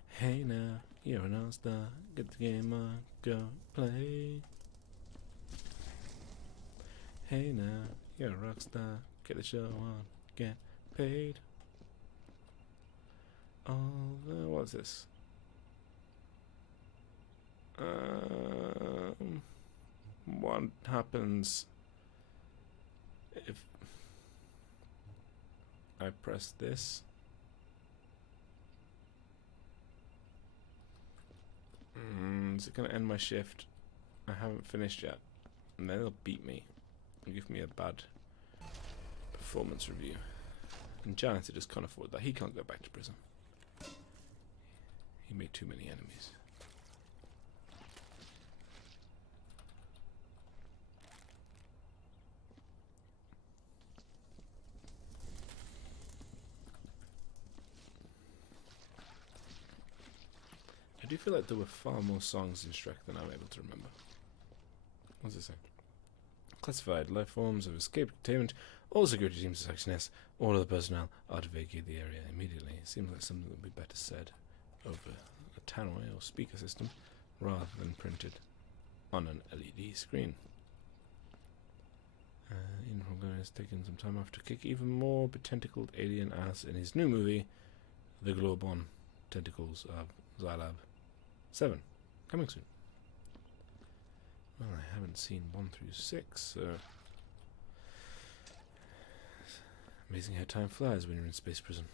Hey now, you're an all-star. Get the game on, go play. Hey now, you're a rock star. Get the show on, get paid. What's this? What happens if I press this? Is it going to end my shift? I haven't finished yet. And then they'll beat me and give me a bad performance review. And Janitor just can't afford that. He can't go back to prison. He made too many enemies. I do feel like there were far more songs in Shrek than I'm able to remember. What does it say? Classified life forms have escaped containment. All security teams to Section S. All of the personnel are to vacate the area immediately. It seems like something that would be better said over a tannoy or speaker system rather than printed on an LED screen. Ian Holger has taken some time off to kick even more tentacled alien ass in his new movie, The Globon Tentacles of Zylab 7, coming soon. Well, I haven't seen 1 through 6, so amazing how time flies when you're in space prison.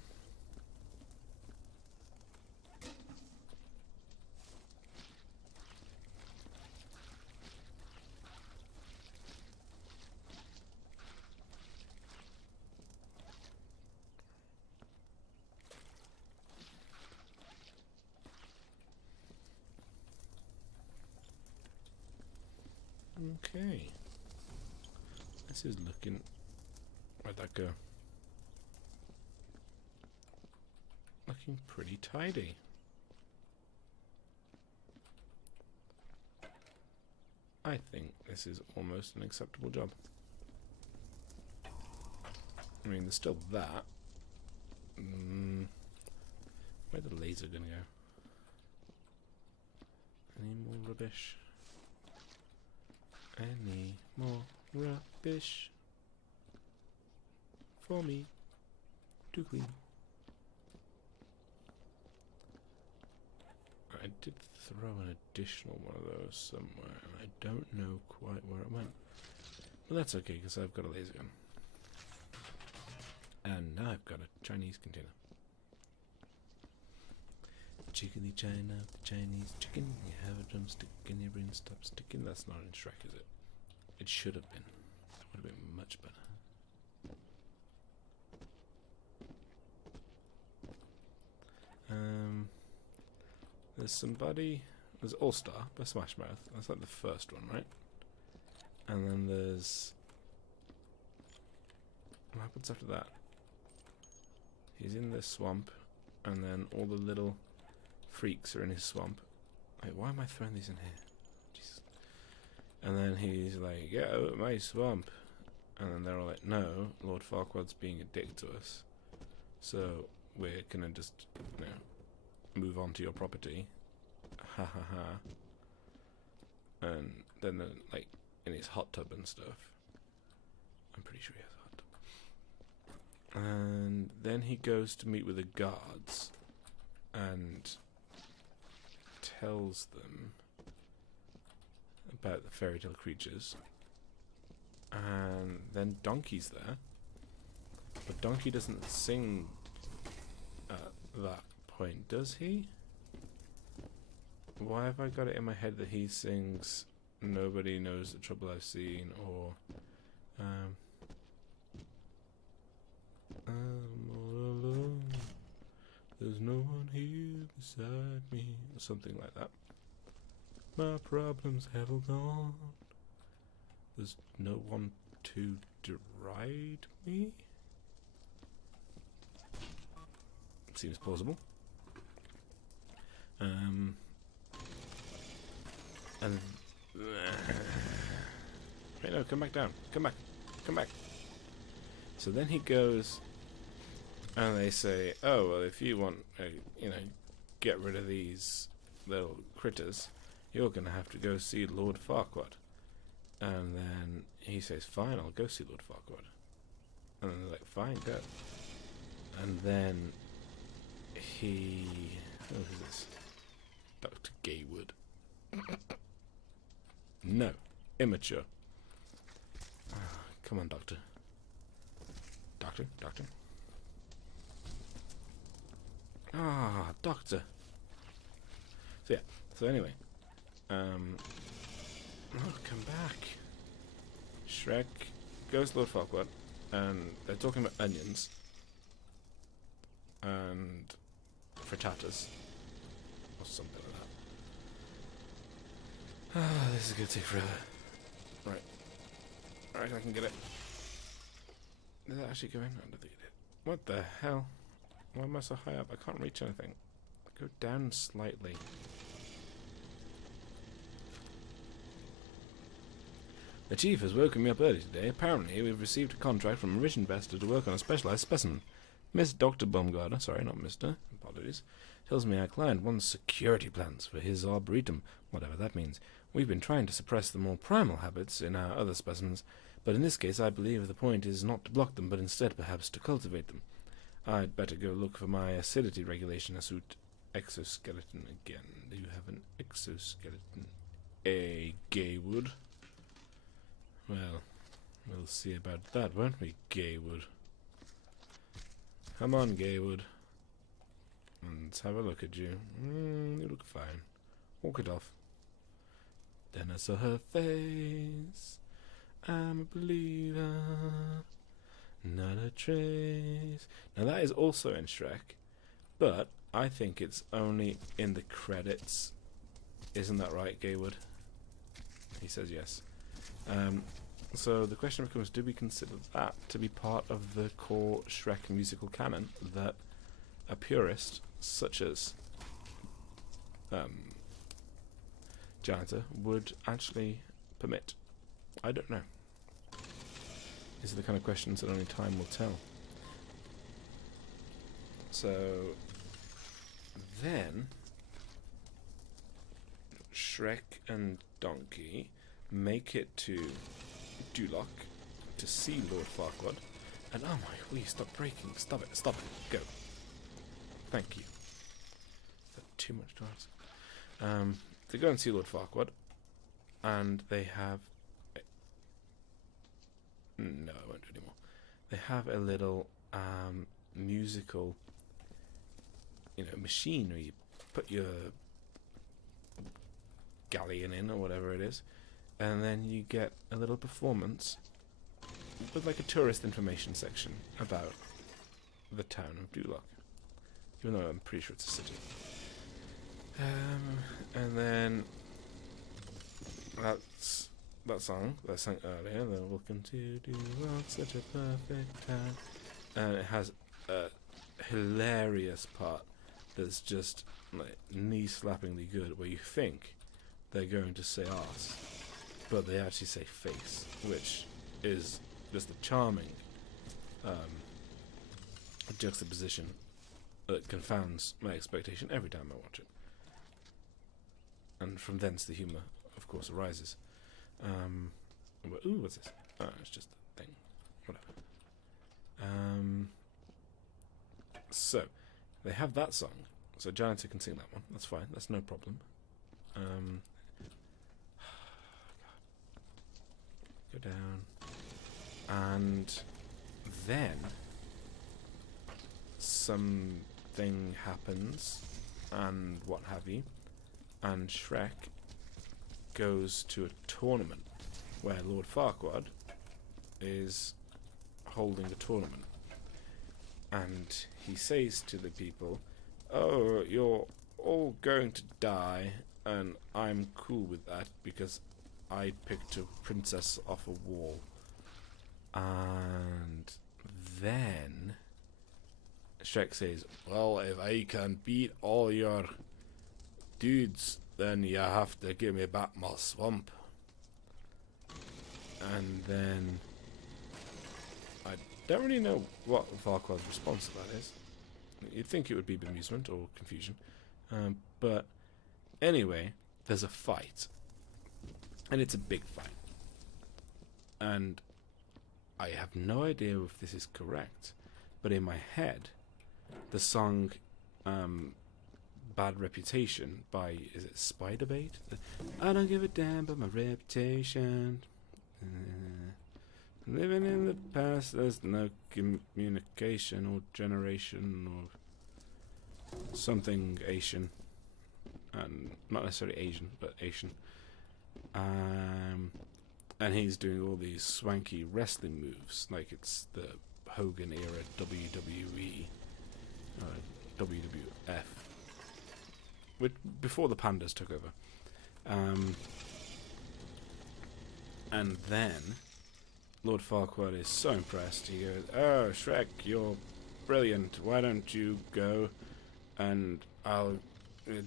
Okay. This is looking... Where'd that go? Looking pretty tidy. I think this is almost an acceptable job. I mean, there's still that. Where's the laser gonna go? Any more rubbish? Any more rubbish for me to clean? I did throw an additional one of those somewhere, and I don't know quite where it went. But that's okay, because I've got a laser gun. And now I've got a Chinese container. Chickeny China, the Chinese chicken. You have a drumstick in your brain, stop sticking. That's not in Shrek, is it? It should have been. That would have been much better. There's somebody. There's All Star by Smash Mouth. That's like the first one, right? And then there's. What happens after that? He's in this swamp, and then all the little freaks are in his swamp. Wait, why am I throwing these in here? Jesus. And then he's like, get out of my swamp. And then they're all like, no, Lord Farquaad's being a dick to us. So we're gonna just, you know, move on to your property. Ha ha ha. And then they're like in his hot tub and stuff. I'm pretty sure he has a hot tub. And then he goes to meet with the guards and tells them about the fairy tale creatures. And then Donkey's there. But Donkey doesn't sing at that point, does he? Why have I got it in my head that he sings Nobody Knows the Trouble I've Seen, or I'm all alone, there's no one here beside me, or something like that. My problems have all gone, there's no one to deride me. Seems plausible. And wait, no, come back down. Come back. Come back. So then he goes, and they say, "Oh, well, if you want, you know, get rid of these little critters, you're gonna have to go see Lord Farquaad." And then he says, "Fine, I'll go see Lord Farquaad." And then they're like, "Fine, go." And then he, who is this? Dr. Gaywood. No, immature. Come on, Doctor. Doctor. Ah, Doctor. So yeah. So anyway, oh, come back. Shrek goes to Lord Farquaad, and they're talking about onions and frittatas or something like that. Ah, this is gonna take forever. Right. Alright, I can get it. Did that actually go in? I don't think it did. What the hell? Why am I so high up? I can't reach anything. Go down slightly. The chief has woken me up early today. Apparently, we've received a contract from a rich investor to work on a specialized specimen. Miss Dr. Baumgartner, sorry, not Mr., apologies, tells me our client wants security plans for his arboretum, whatever that means. We've been trying to suppress the more primal habits in our other specimens, but in this case I believe the point is not to block them, but instead perhaps to cultivate them. I'd better go look for my acidity regulation exoskeleton again. Do you have an exoskeleton? A Gaywood? Well, we'll see about that, won't we, Gaywood? Come on, Gaywood. Let's have a look at you. You look fine. Walk it off. Then I saw her face. I'm a believer. Not a trace. Now that is also in Shrek, but I think it's only in the credits. Isn't that right, Gaywood? He says yes. So the question becomes, do we consider that to be part of the core Shrek musical canon that a purist such as Janitor would actually permit? I don't know. These are the kind of questions that only time will tell. So then Shrek and Donkey make it to Duloc to see Lord Farquaad, and oh my, will you stop breaking? Stop it, go. Thank you. Is that too much to ask? They go and see Lord Farquaad, and they have no, I won't do anymore. They have a little musical, machine where you put your galleon in or whatever it is, and then you get a little performance with like a tourist information section about the town of Duloc, even though I'm pretty sure it's a city. And then that's that song that I sang earlier, the Welcome to Duloc, such a perfect town, and it has a hilarious part that's just like knee-slappingly good, where you think they're going to say arse, but they actually say face, which is just a charming juxtaposition that confounds my expectation every time I watch it. And from thence the humour, of course, arises. Ooh, what's this? Oh, it's just a thing. Whatever. So, they have that song. So Janitor can sing that one. That's fine. That's no problem. Go down. And then something happens, and what have you, and Shrek goes to a tournament where Lord Farquaad is holding the tournament, and he says to the people, "Oh, you're all going to die, and I'm cool with that because I picked a princess off a wall." And then Shrek says, "Well, if I can beat all your dudes, then you have to give me back my swamp." And then I don't really know what Farquaad's response to that is. You'd think it would be bemusement or confusion. But anyway, there's a fight. And it's a big fight. And I have no idea if this is correct, but in my head, the song Bad Reputation by, is it Spiderbait? I don't give a damn about my reputation. Living in the past, there's no communication or generation or something Asian. Not necessarily Asian, but Asian. And he's doing all these swanky wrestling moves, like it's the Hogan era WWE, WWF, which before the Pandas took over. And then Lord Farquaad is so impressed. He goes, "Oh, Shrek, you're brilliant. Why don't you go and I'll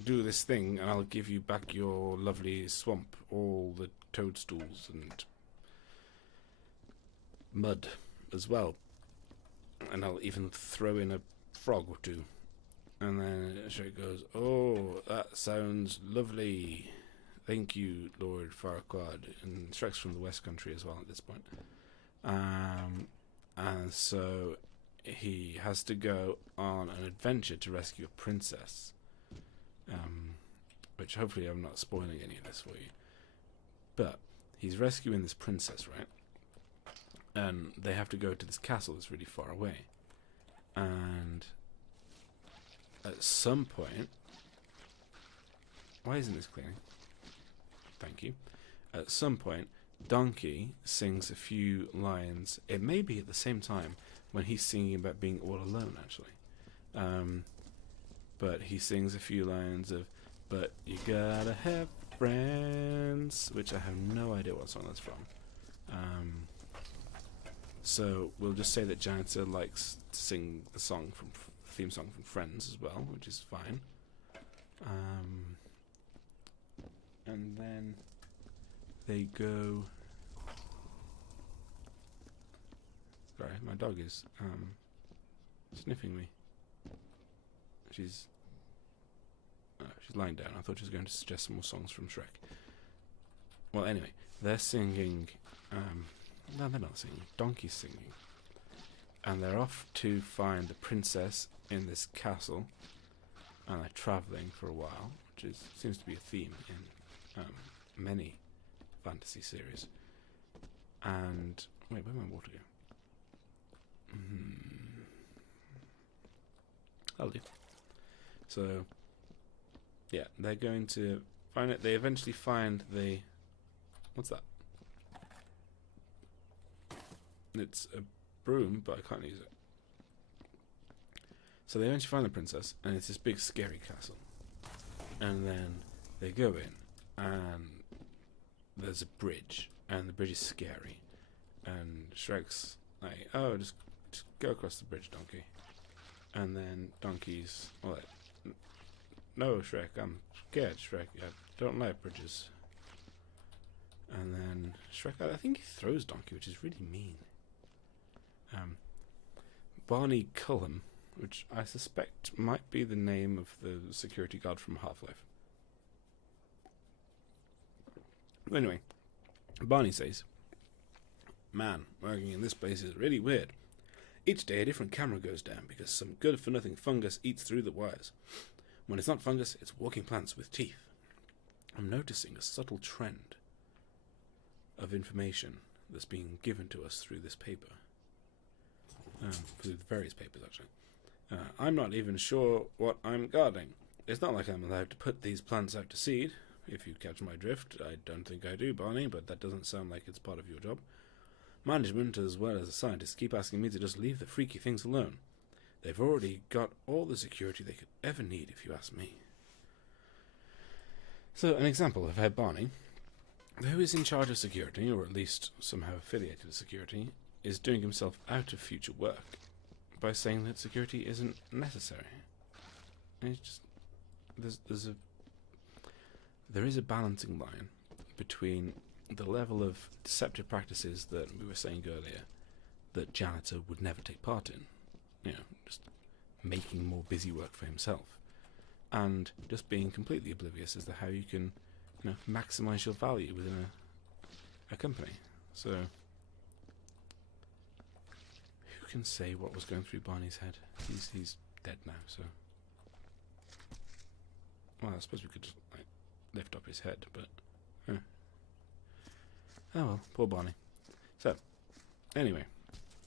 do this thing and I'll give you back your lovely swamp, all the toadstools and mud as well. And I'll even throw in a frog or two. And then Shrek goes, "Oh, that sounds lovely. Thank you, Lord Farquaad." And Shrek's from the West Country as well at this point. And so he has to go on an adventure to rescue a princess. Which hopefully I'm not spoiling any of this for you. But he's rescuing this princess, right? And they have to go to this castle that's really far away. And at some point... Why isn't this clearing? Thank you. At some point, Donkey sings a few lines. It may be at the same time when he's singing about being all alone, actually. But he sings a few lines of, "But you gotta have friends," which I have no idea what song that's from. So we'll just say that Janitor likes to sing the theme song from Friends as well, which is fine. And then they go... Sorry, my dog is sniffing me. She's lying down. I thought she was going to suggest some more songs from Shrek. Well, anyway, they're singing... no, they're not singing. Donkey's singing. And they're off to find the princess in this castle. And they're travelling for a while, which seems to be a theme in many fantasy series. And... Wait, where'd my water go? I'll do. So... Yeah, they're going to find it. They eventually find the... What's that? It's a broom, but I can't use it. So they eventually find the princess, and it's this big scary castle. And then they go in, and there's a bridge, and the bridge is scary. And Shrek's like, "Oh, just go across the bridge, Donkey." And then Donkey's like, "No, Shrek, I'm scared, Shrek. I don't like bridges." And then Shrek, I think he throws Donkey, which is really mean. Barney Cullum, which I suspect might be the name of the security guard from Half-Life. Anyway, Barney says, "Man, working in this place is really weird. Each day a different camera goes down because some good-for-nothing fungus eats through the wires. When it's not fungus, it's walking plants with teeth. I'm noticing a subtle trend of information that's being given to us through this paper. Through the various papers, actually. I'm not even sure what I'm guarding. It's not like I'm allowed to put these plants out to seed, if you catch my drift. I don't think I do, Barney, but that doesn't sound like it's part of your job. Management, as well as the scientists, keep asking me to just leave the freaky things alone. They've already got all the security they could ever need, if you ask me." So, an example of how Barney, who is in charge of security, or at least somehow affiliated with security, is doing himself out of future work by saying that security isn't necessary. And it's just... There is a balancing line between the level of deceptive practices that we were saying earlier that Janitor would never take part in. You know, just making more busy work for himself, and just being completely oblivious as to how you can, maximise your value within a company. So, who can say what was going through Barney's head? He's dead now, so... Well, I suppose we could just, lift up his head, but... Oh well, poor Barney. So, anyway.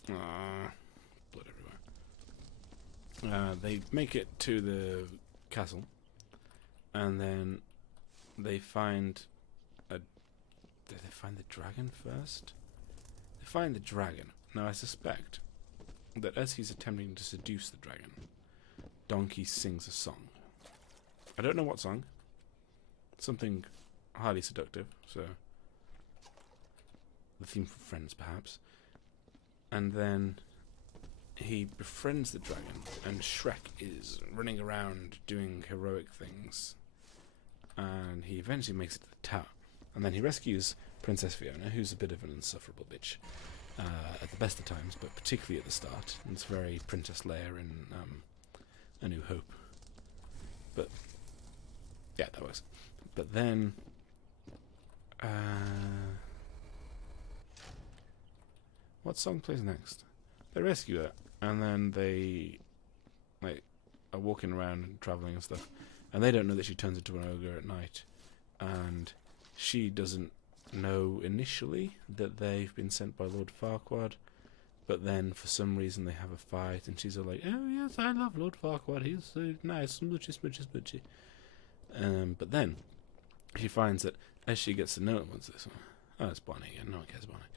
Blood everywhere. They make it to the castle, and then they find Did they find the dragon first? They find the dragon. Now, I suspect that as he's attempting to seduce the dragon, Donkey sings a song. I don't know what song. Something highly seductive, so... the theme from Friends, perhaps. And then he befriends the dragon, and Shrek is running around doing heroic things. And he eventually makes it to the tower. And then he rescues Princess Fiona, who's a bit of an insufferable bitch. at the best of times, but particularly at the start. And it's very Princess Leia in A New Hope. But yeah, that works. But then what song plays next? They rescue her, and then they are walking around and traveling and stuff, and they don't know that she turns into an ogre at night, and she doesn't know initially that they've been sent by Lord Farquaad, but then for some reason they have a fight, and she's all like, "Oh yes, I love Lord Farquaad. He's so nice, smoochy, smoochy, smoochy." But then she finds that as she gets to know them, what's this one? Oh, it's Bonnie again. No one cares Bonnie.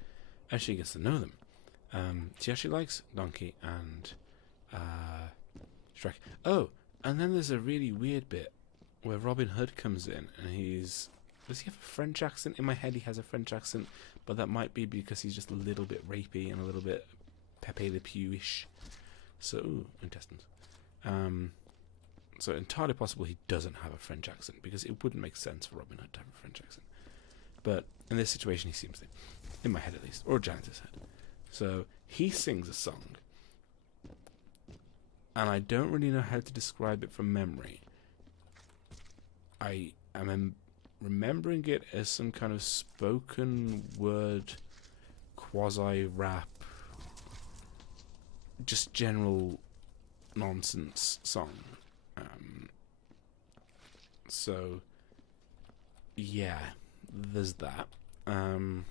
As she gets to know them, she actually likes Donkey and Shrek. Oh, and then there's a really weird bit where Robin Hood comes in, and does he have a French accent? In my head, he has a French accent, but that might be because he's just a little bit rapey and a little bit Pepe Le Pew-ish. So, ooh, intestines. So entirely possible he doesn't have a French accent, because it wouldn't make sense for Robin Hood to have a French accent. But in this situation, he seems to. In my head, at least. Or Janice's head. So, he sings a song, and I don't really know how to describe it from memory. I am remembering it as some kind of spoken word, quasi-rap, just general nonsense song. So, yeah, there's that. And,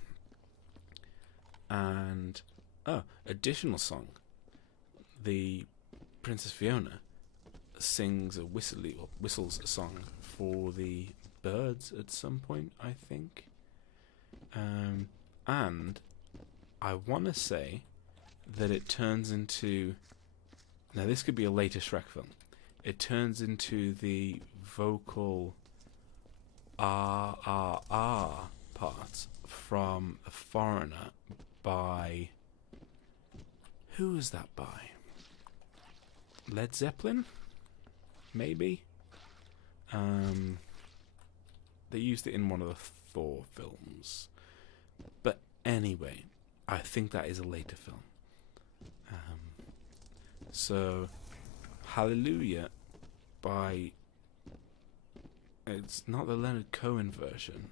additional song. The Princess Fiona sings whistles a song for the birds at some point, I think. And I want to say that it turns into... Now, this could be a later Shrek film. It turns into the vocal ah part from A Foreigner by... Who is that by? Led Zeppelin? Maybe? They used it in one of the Thor films. But anyway, I think that is a later film. So, Hallelujah by... It's not the Leonard Cohen version.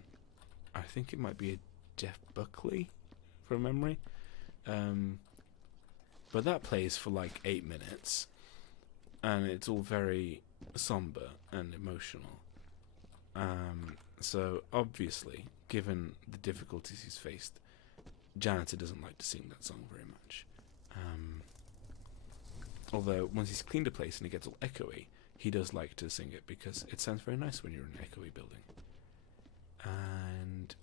I think it might be a Jeff Buckley, from memory. But that plays for like 8 minutes. And it's all very somber and emotional. So, obviously, given the difficulties he's faced, Janitor doesn't like to sing that song very much. Although, once he's cleaned a place and it gets all echoey, he does like to sing it because it sounds very nice when you're in an echoey building. And,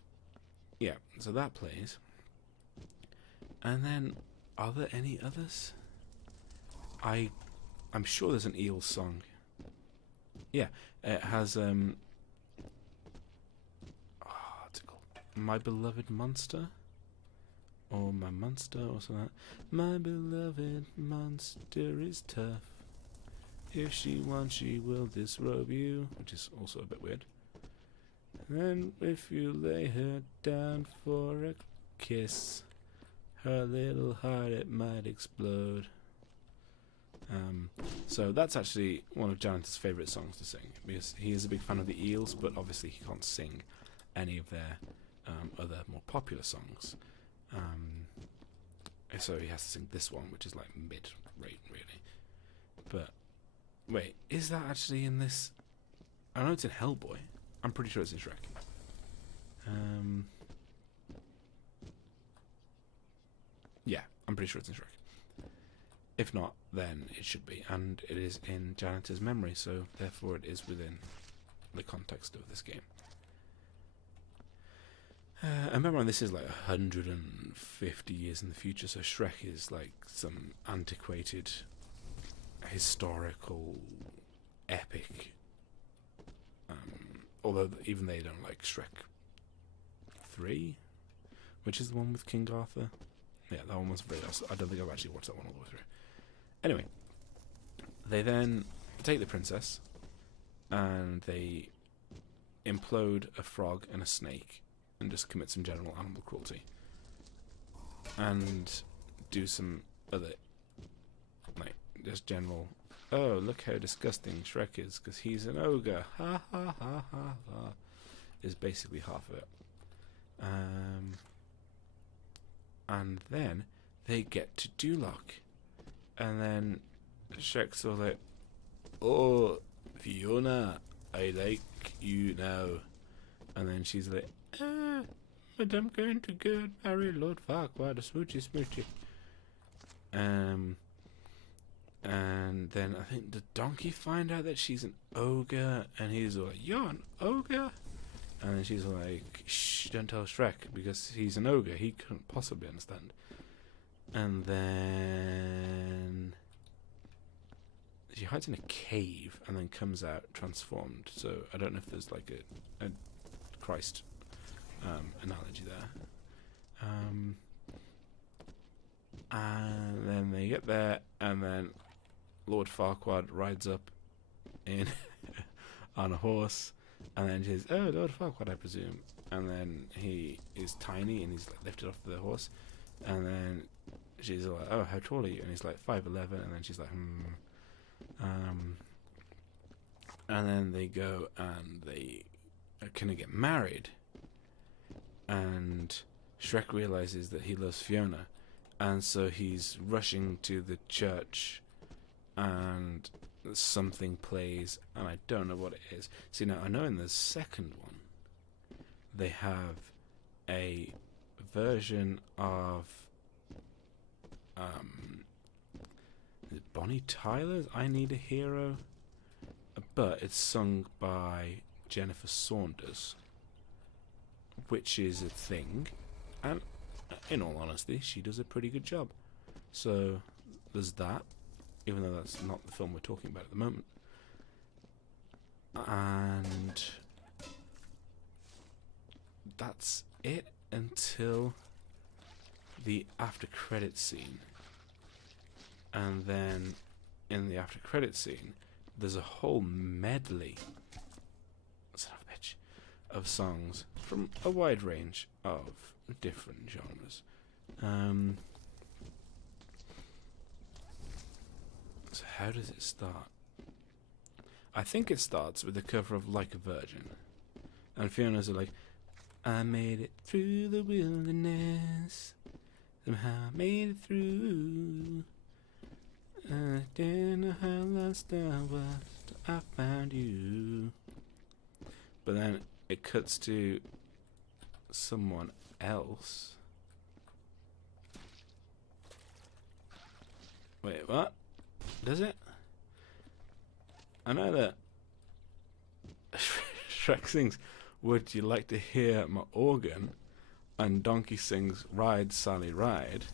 yeah, so that plays. And then, are there any others? I'm sure there's an Eels song. Yeah, it has, what's it called? My Beloved Monster? Or My Monster, or something like that. My beloved monster is tough. If she wants, she will disrobe you. Which is also a bit weird. And if you lay her down for a kiss, her little heart, it might explode. So that's actually one of Janitor's favourite songs to sing, because he is a big fan of the Eels, but obviously he can't sing any of their other more popular songs. So he has to sing this one, which is like mid-rate, really. But wait, is that actually in this? I know it's in Hellboy. I'm pretty sure it's in Shrek. Yeah, I'm pretty sure it's in Shrek. If not, then it should be, and it is in Janitor's memory, so therefore it is within the context of this game. I remember this is like 150 years in the future, so Shrek is like some antiquated, historical, epic. Although even they don't like Shrek 3, which is the one with King Arthur. Yeah, that one was very awesome. I don't think I've actually watched that one all the way through. Anyway, they then take the princess, and they implode a frog and a snake, and just commit some general animal cruelty. and do some other, like, just general, oh, look how disgusting Shrek is because he's an ogre, ha ha ha ha ha, is basically half of it. And then they get to Duloc, and then Shrek's all like, oh, Fiona, I like you now. And then she's like, but I'm going to go marry Lord Farquaad, a smoochy smoochy. And then I think the donkey find out that she's an ogre, and he's all like, you're an ogre? And then she's like, shh, don't tell Shrek, because he's an ogre, he couldn't possibly understand. And then she hides in a cave and then comes out transformed. So I don't know if there's like a Christ analogy there. And then they get there, and then Lord Farquaad rides up in on a horse, and then she's, oh, Lord Farquaad, I presume. And then he is tiny, and he's like lifted off the horse, and then she's like, oh, how tall are you? And he's like 5'11", and then she's like, and then they go and they are gonna get married, and Shrek realizes that he loves Fiona, and so he's rushing to the church, and something plays, and I don't know what it is. See, now I know in the second one they have a version of Bonnie Tyler's I Need a Hero, but it's sung by Jennifer Saunders, which is a thing, and in all honesty she does a pretty good job. So there's that, even though that's not the film we're talking about at the moment. And that's it until the after credit scene. And then in the after credit scene there's a whole medley, son of a bitch, of songs from a wide range of different genres. So how does it start? I think it starts with the cover of Like a Virgin, and Fiona's like, I made it through the wilderness, somehow I made it through, I didn't know how lost I was till I found you. But then it cuts to someone else. Wait, what? Does it? I know that Shrek sings, would you like to hear my organ? And Donkey sings, ride, Sally, ride.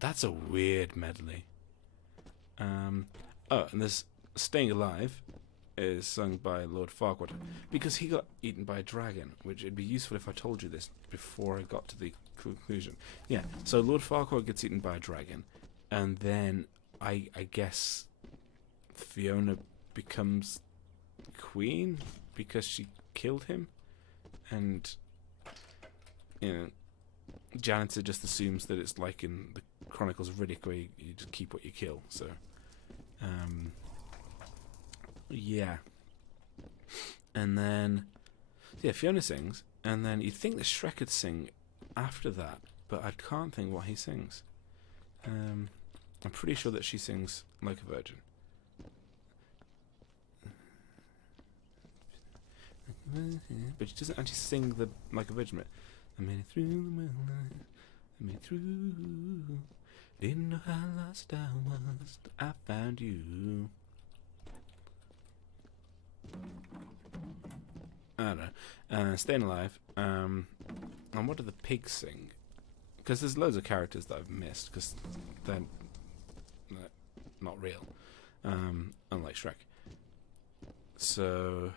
That's a weird medley. Oh, and there's Staying Alive is sung by Lord Farquaad, because he got eaten by a dragon, which it'd be useful if I told you this before I got to the conclusion. Yeah, so Lord Farquaad gets eaten by a dragon, and then I guess Fiona becomes queen because she killed him, and you know, Janitor just assumes that it's like in the Chronicles of Riddick, where you just keep what you kill. So yeah, and then Fiona sings, and then you'd think that Shrek would sing after that, but I can't think what he sings. I'm pretty sure that she sings Like a Virgin. But she doesn't actually sing the Like a Virgin bit. I made it through the moonlight, I made it through, didn't know how lost I was, I found you. I don't know. Staying Alive. And what do the pigs sing? Because there's loads of characters that I've missed because they're not real, unlike Shrek. So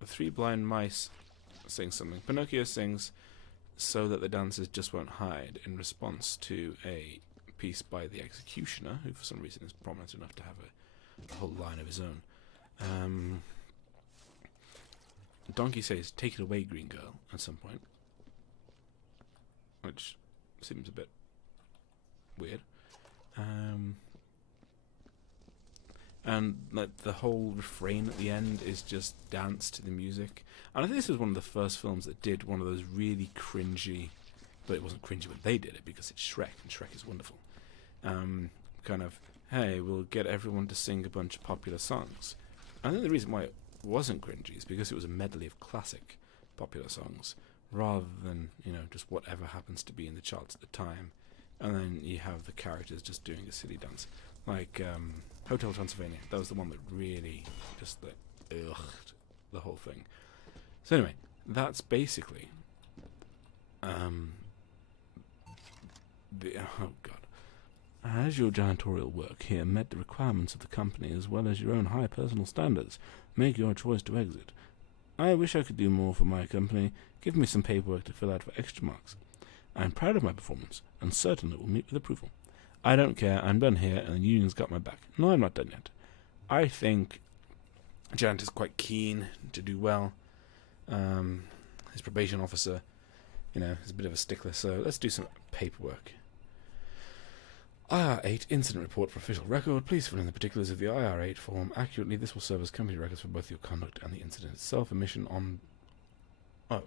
the Three Blind Mice sing something. Pinocchio sings So That the Dancers Just Won't Hide, in response to a piece by the Executioner, who for some reason is prominent enough to have a whole line of his own. Donkey says, "Take it away, green girl," at some point, which seems a bit weird. And like the whole refrain at the end is just dance to the music. And I think this was one of the first films that did one of those really cringy, but it wasn't cringy when they did it because it's Shrek, and Shrek is wonderful. Kind of, hey, we'll get everyone to sing a bunch of popular songs. I think the reason why it wasn't cringy is because it was a medley of classic popular songs, rather than, just whatever happens to be in the charts at the time. And then you have the characters just doing a silly dance. Like Hotel Transylvania. That was the one that really just the whole thing. So anyway, that's basically As your janitorial work here met the requirements of the company as well as your own high personal standards, make your choice to exit. I wish I could do more for my company. Give me some paperwork to fill out for extra marks. I am proud of my performance and certain it will meet with approval. I don't care, I'm done here and the union's got my back. No, I'm not done yet. I think Janet is quite keen to do well. His probation officer, is a bit of a stickler, so let's do some paperwork. IR8 incident report for official record. Please fill in the particulars of the IR8 form accurately. This will serve as company records for both your conduct and the incident itself. Omission on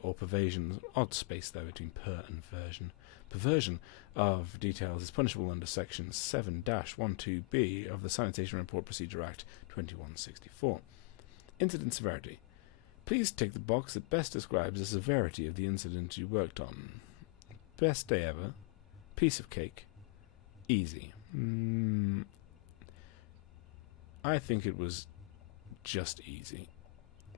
or perversion, odd space there between per and version. Perversion of details is punishable under section 7-12B of the Sanitation Report Procedure Act 2164. Incident severity. Please tick the box that best describes the severity of the incident you worked on. Best day ever. Piece of cake. Easy. I think it was just easy.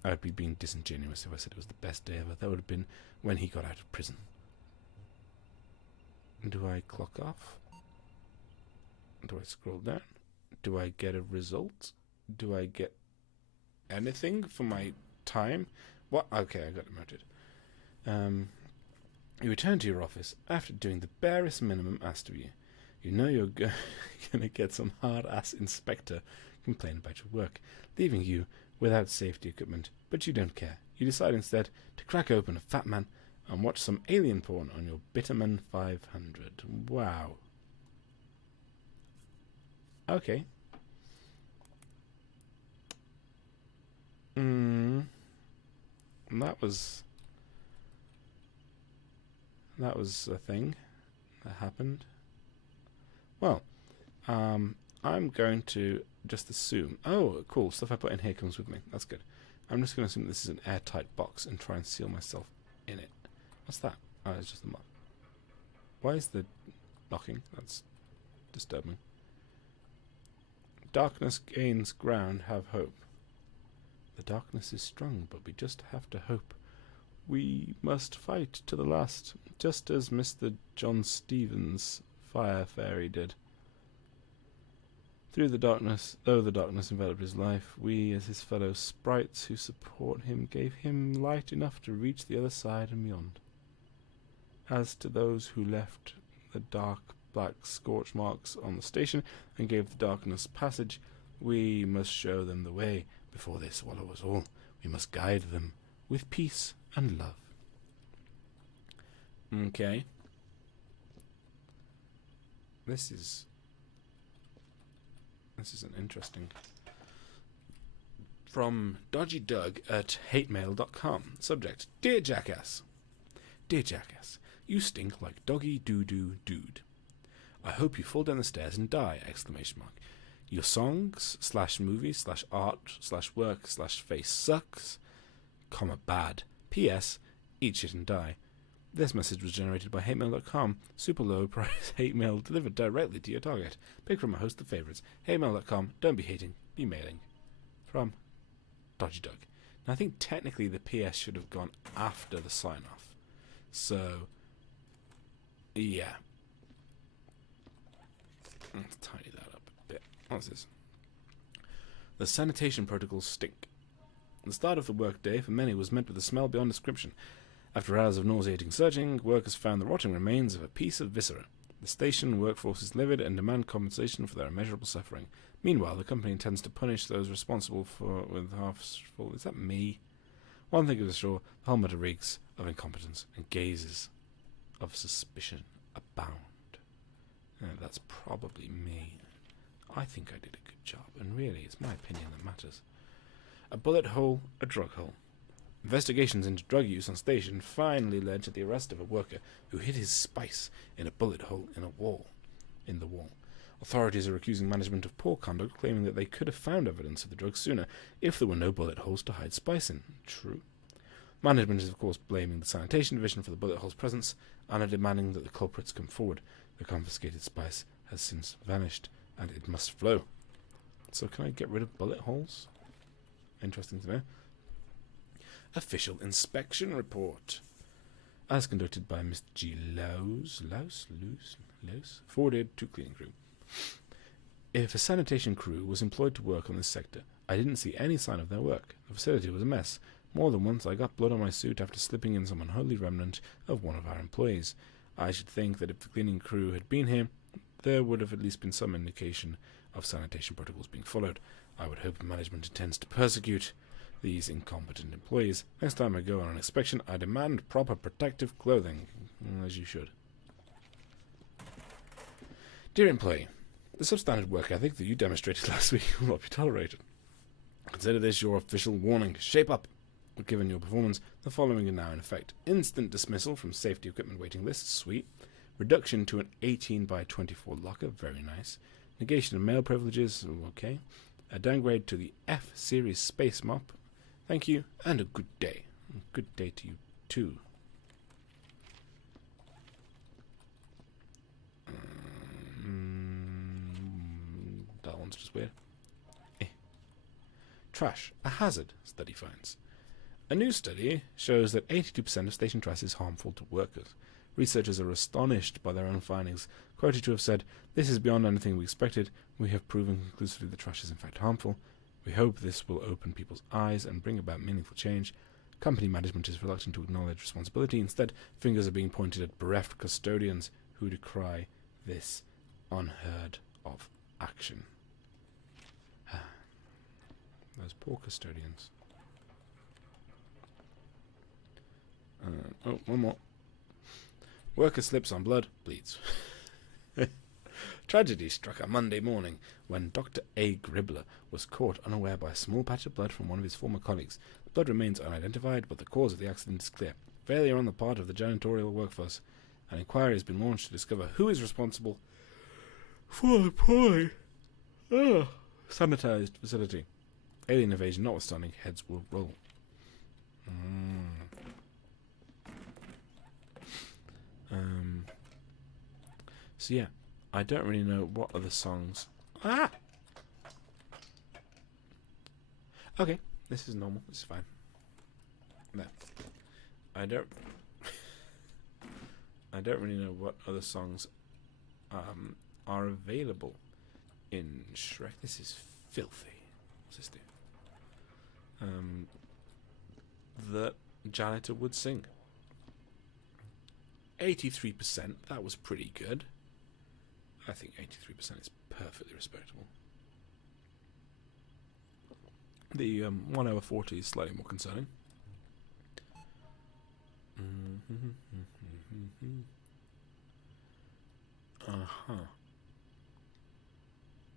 I'd be being disingenuous if I said it was the best day ever. That would have been when he got out of prison. Do I clock off? Do I scroll down? Do I get a result? Do I get anything for my time? What? Okay, I got demoted. You return to your office after doing the barest minimum asked of you. You know you're going to get some hard-ass inspector complain about your work, leaving you without safety equipment, but you don't care. You decide instead to crack open a Fat Man and watch some alien porn on your Bitterman 500. Wow. Okay. That was a thing that happened. Well, I'm going to just assume... Oh, cool. Stuff I put in here comes with me. That's good. I'm just going to assume this is an airtight box and try and seal myself in it. What's that? Oh, it's just the lock. Why is the locking? That's disturbing. Darkness gains ground, have hope. The darkness is strong, but we just have to hope. We must fight to the last, just as Mr. John Stevens, Fire Fairy, did. Though the darkness enveloped his life, we, as his fellow sprites who support him, gave him light enough to reach the other side and beyond. As to those who left the dark black scorch marks on the station and gave the darkness passage, we must show them the way before they swallow us all. We must guide them with peace and love. Okay. This is an interesting... From Dodgy Doug at hatemail.com. Subject: Dear Jackass. Dear Jackass, you stink like doggy doo-doo dude. I hope you fall down the stairs and die! ! Your songs / movies / art / work / face sucks, bad. P.S. Eat shit and die. This message was generated by hatemail.com. Super low price hate mail delivered directly to your target. Pick from a host of favorites. Hatemail.com. Don't be hating, be mailing. From Dodgy Doug. Now I think technically the PS should have gone after the sign off. So yeah. Let's tidy that up a bit. What's this? The sanitation protocols stink. The start of the workday for many was met with a smell beyond description. After hours of nauseating searching, workers found the rotting remains of a piece of viscera. The station workforce is livid and demand compensation for their immeasurable suffering. Meanwhile, the company intends to punish those responsible for with half full... Is that me? One thing is sure, the whole matter reeks of incompetence, and gazes of suspicion abound. That's probably me. I think I did a good job, and really it's my opinion that matters. A bullet hole, a drug hole. Investigations into drug use on station finally led to the arrest of a worker who hid his spice in a bullet hole in the wall. Authorities are accusing management of poor conduct, claiming that they could have found evidence of the drug sooner if there were no bullet holes to hide spice in. True. Management is of course blaming the sanitation division for the bullet hole's presence and are demanding that the culprits come forward. The confiscated spice has since vanished, and it must flow. So can I get rid of bullet holes? Interesting to know. Official inspection report. As conducted by Mr. G. Louse, forwarded to cleaning crew. If a sanitation crew was employed to work on this sector, I didn't see any sign of their work. The facility was a mess. More than once I got blood on my suit after slipping in some unholy remnant of one of our employees. I should think that if the cleaning crew had been here, there would have at least been some indication of sanitation protocols being followed. I would hope management intends to persecute these incompetent employees. Next time I go on an inspection, I demand proper protective clothing, as you should. Dear employee, the substandard work ethic that you demonstrated last week will not be tolerated. Consider this your official warning. Shape up. Given your performance, the following are now in effect. Instant dismissal from safety equipment waiting list, sweet. Reduction to an 18 by 24 locker, very nice. Negation of male privileges, okay. A downgrade to the F series space mop, thank you, and a good day. Good day to you too. That one's just weird. Trash, a hazard, study finds. A new study shows that 82% of station trash is harmful to workers. Researchers are astonished by their own findings, quoted to have said, "This is beyond anything we expected. We have proven conclusively that trash is in fact harmful. We hope this will open people's eyes and bring about meaningful change." Company management is reluctant to acknowledge responsibility. Instead, fingers are being pointed at bereft custodians who decry this unheard of action. Those poor custodians. One more. Worker slips on blood, bleeds. Tragedy struck a Monday morning when Dr. A. Gribbler was caught unaware by a small patch of blood from one of his former colleagues. The blood remains unidentified, but the cause of the accident is clear. Failure on the part of the janitorial workforce. An inquiry has been launched to discover who is responsible for the poorly sanitized facility. Alien invasion notwithstanding, heads will roll. So yeah, I don't really know what other songs. Okay, this is normal. This is fine. No, I don't really know what other songs are available in Shrek. This is filthy. What's this do? The janitor would sing. 83%, that was pretty good. I think 83% is perfectly respectable. The 1 hour 40 is slightly more concerning.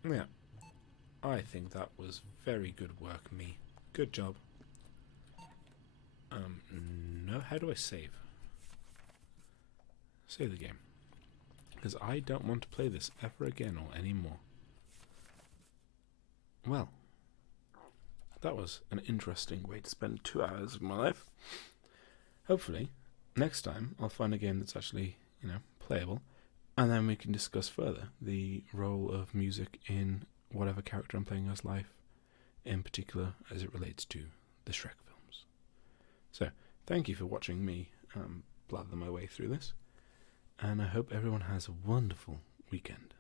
Yeah, I think that was very good work, me. Good job. No, how do I save? Save the game. Because I don't want to play this ever again or anymore. Well, that was an interesting way to spend 2 hours of my life. Hopefully, next time I'll find a game that's actually, playable, and then we can discuss further the role of music in whatever character I'm playing as life, in particular as it relates to the Shrek films. So, thank you for watching me blather my way through this, and I hope everyone has a wonderful weekend.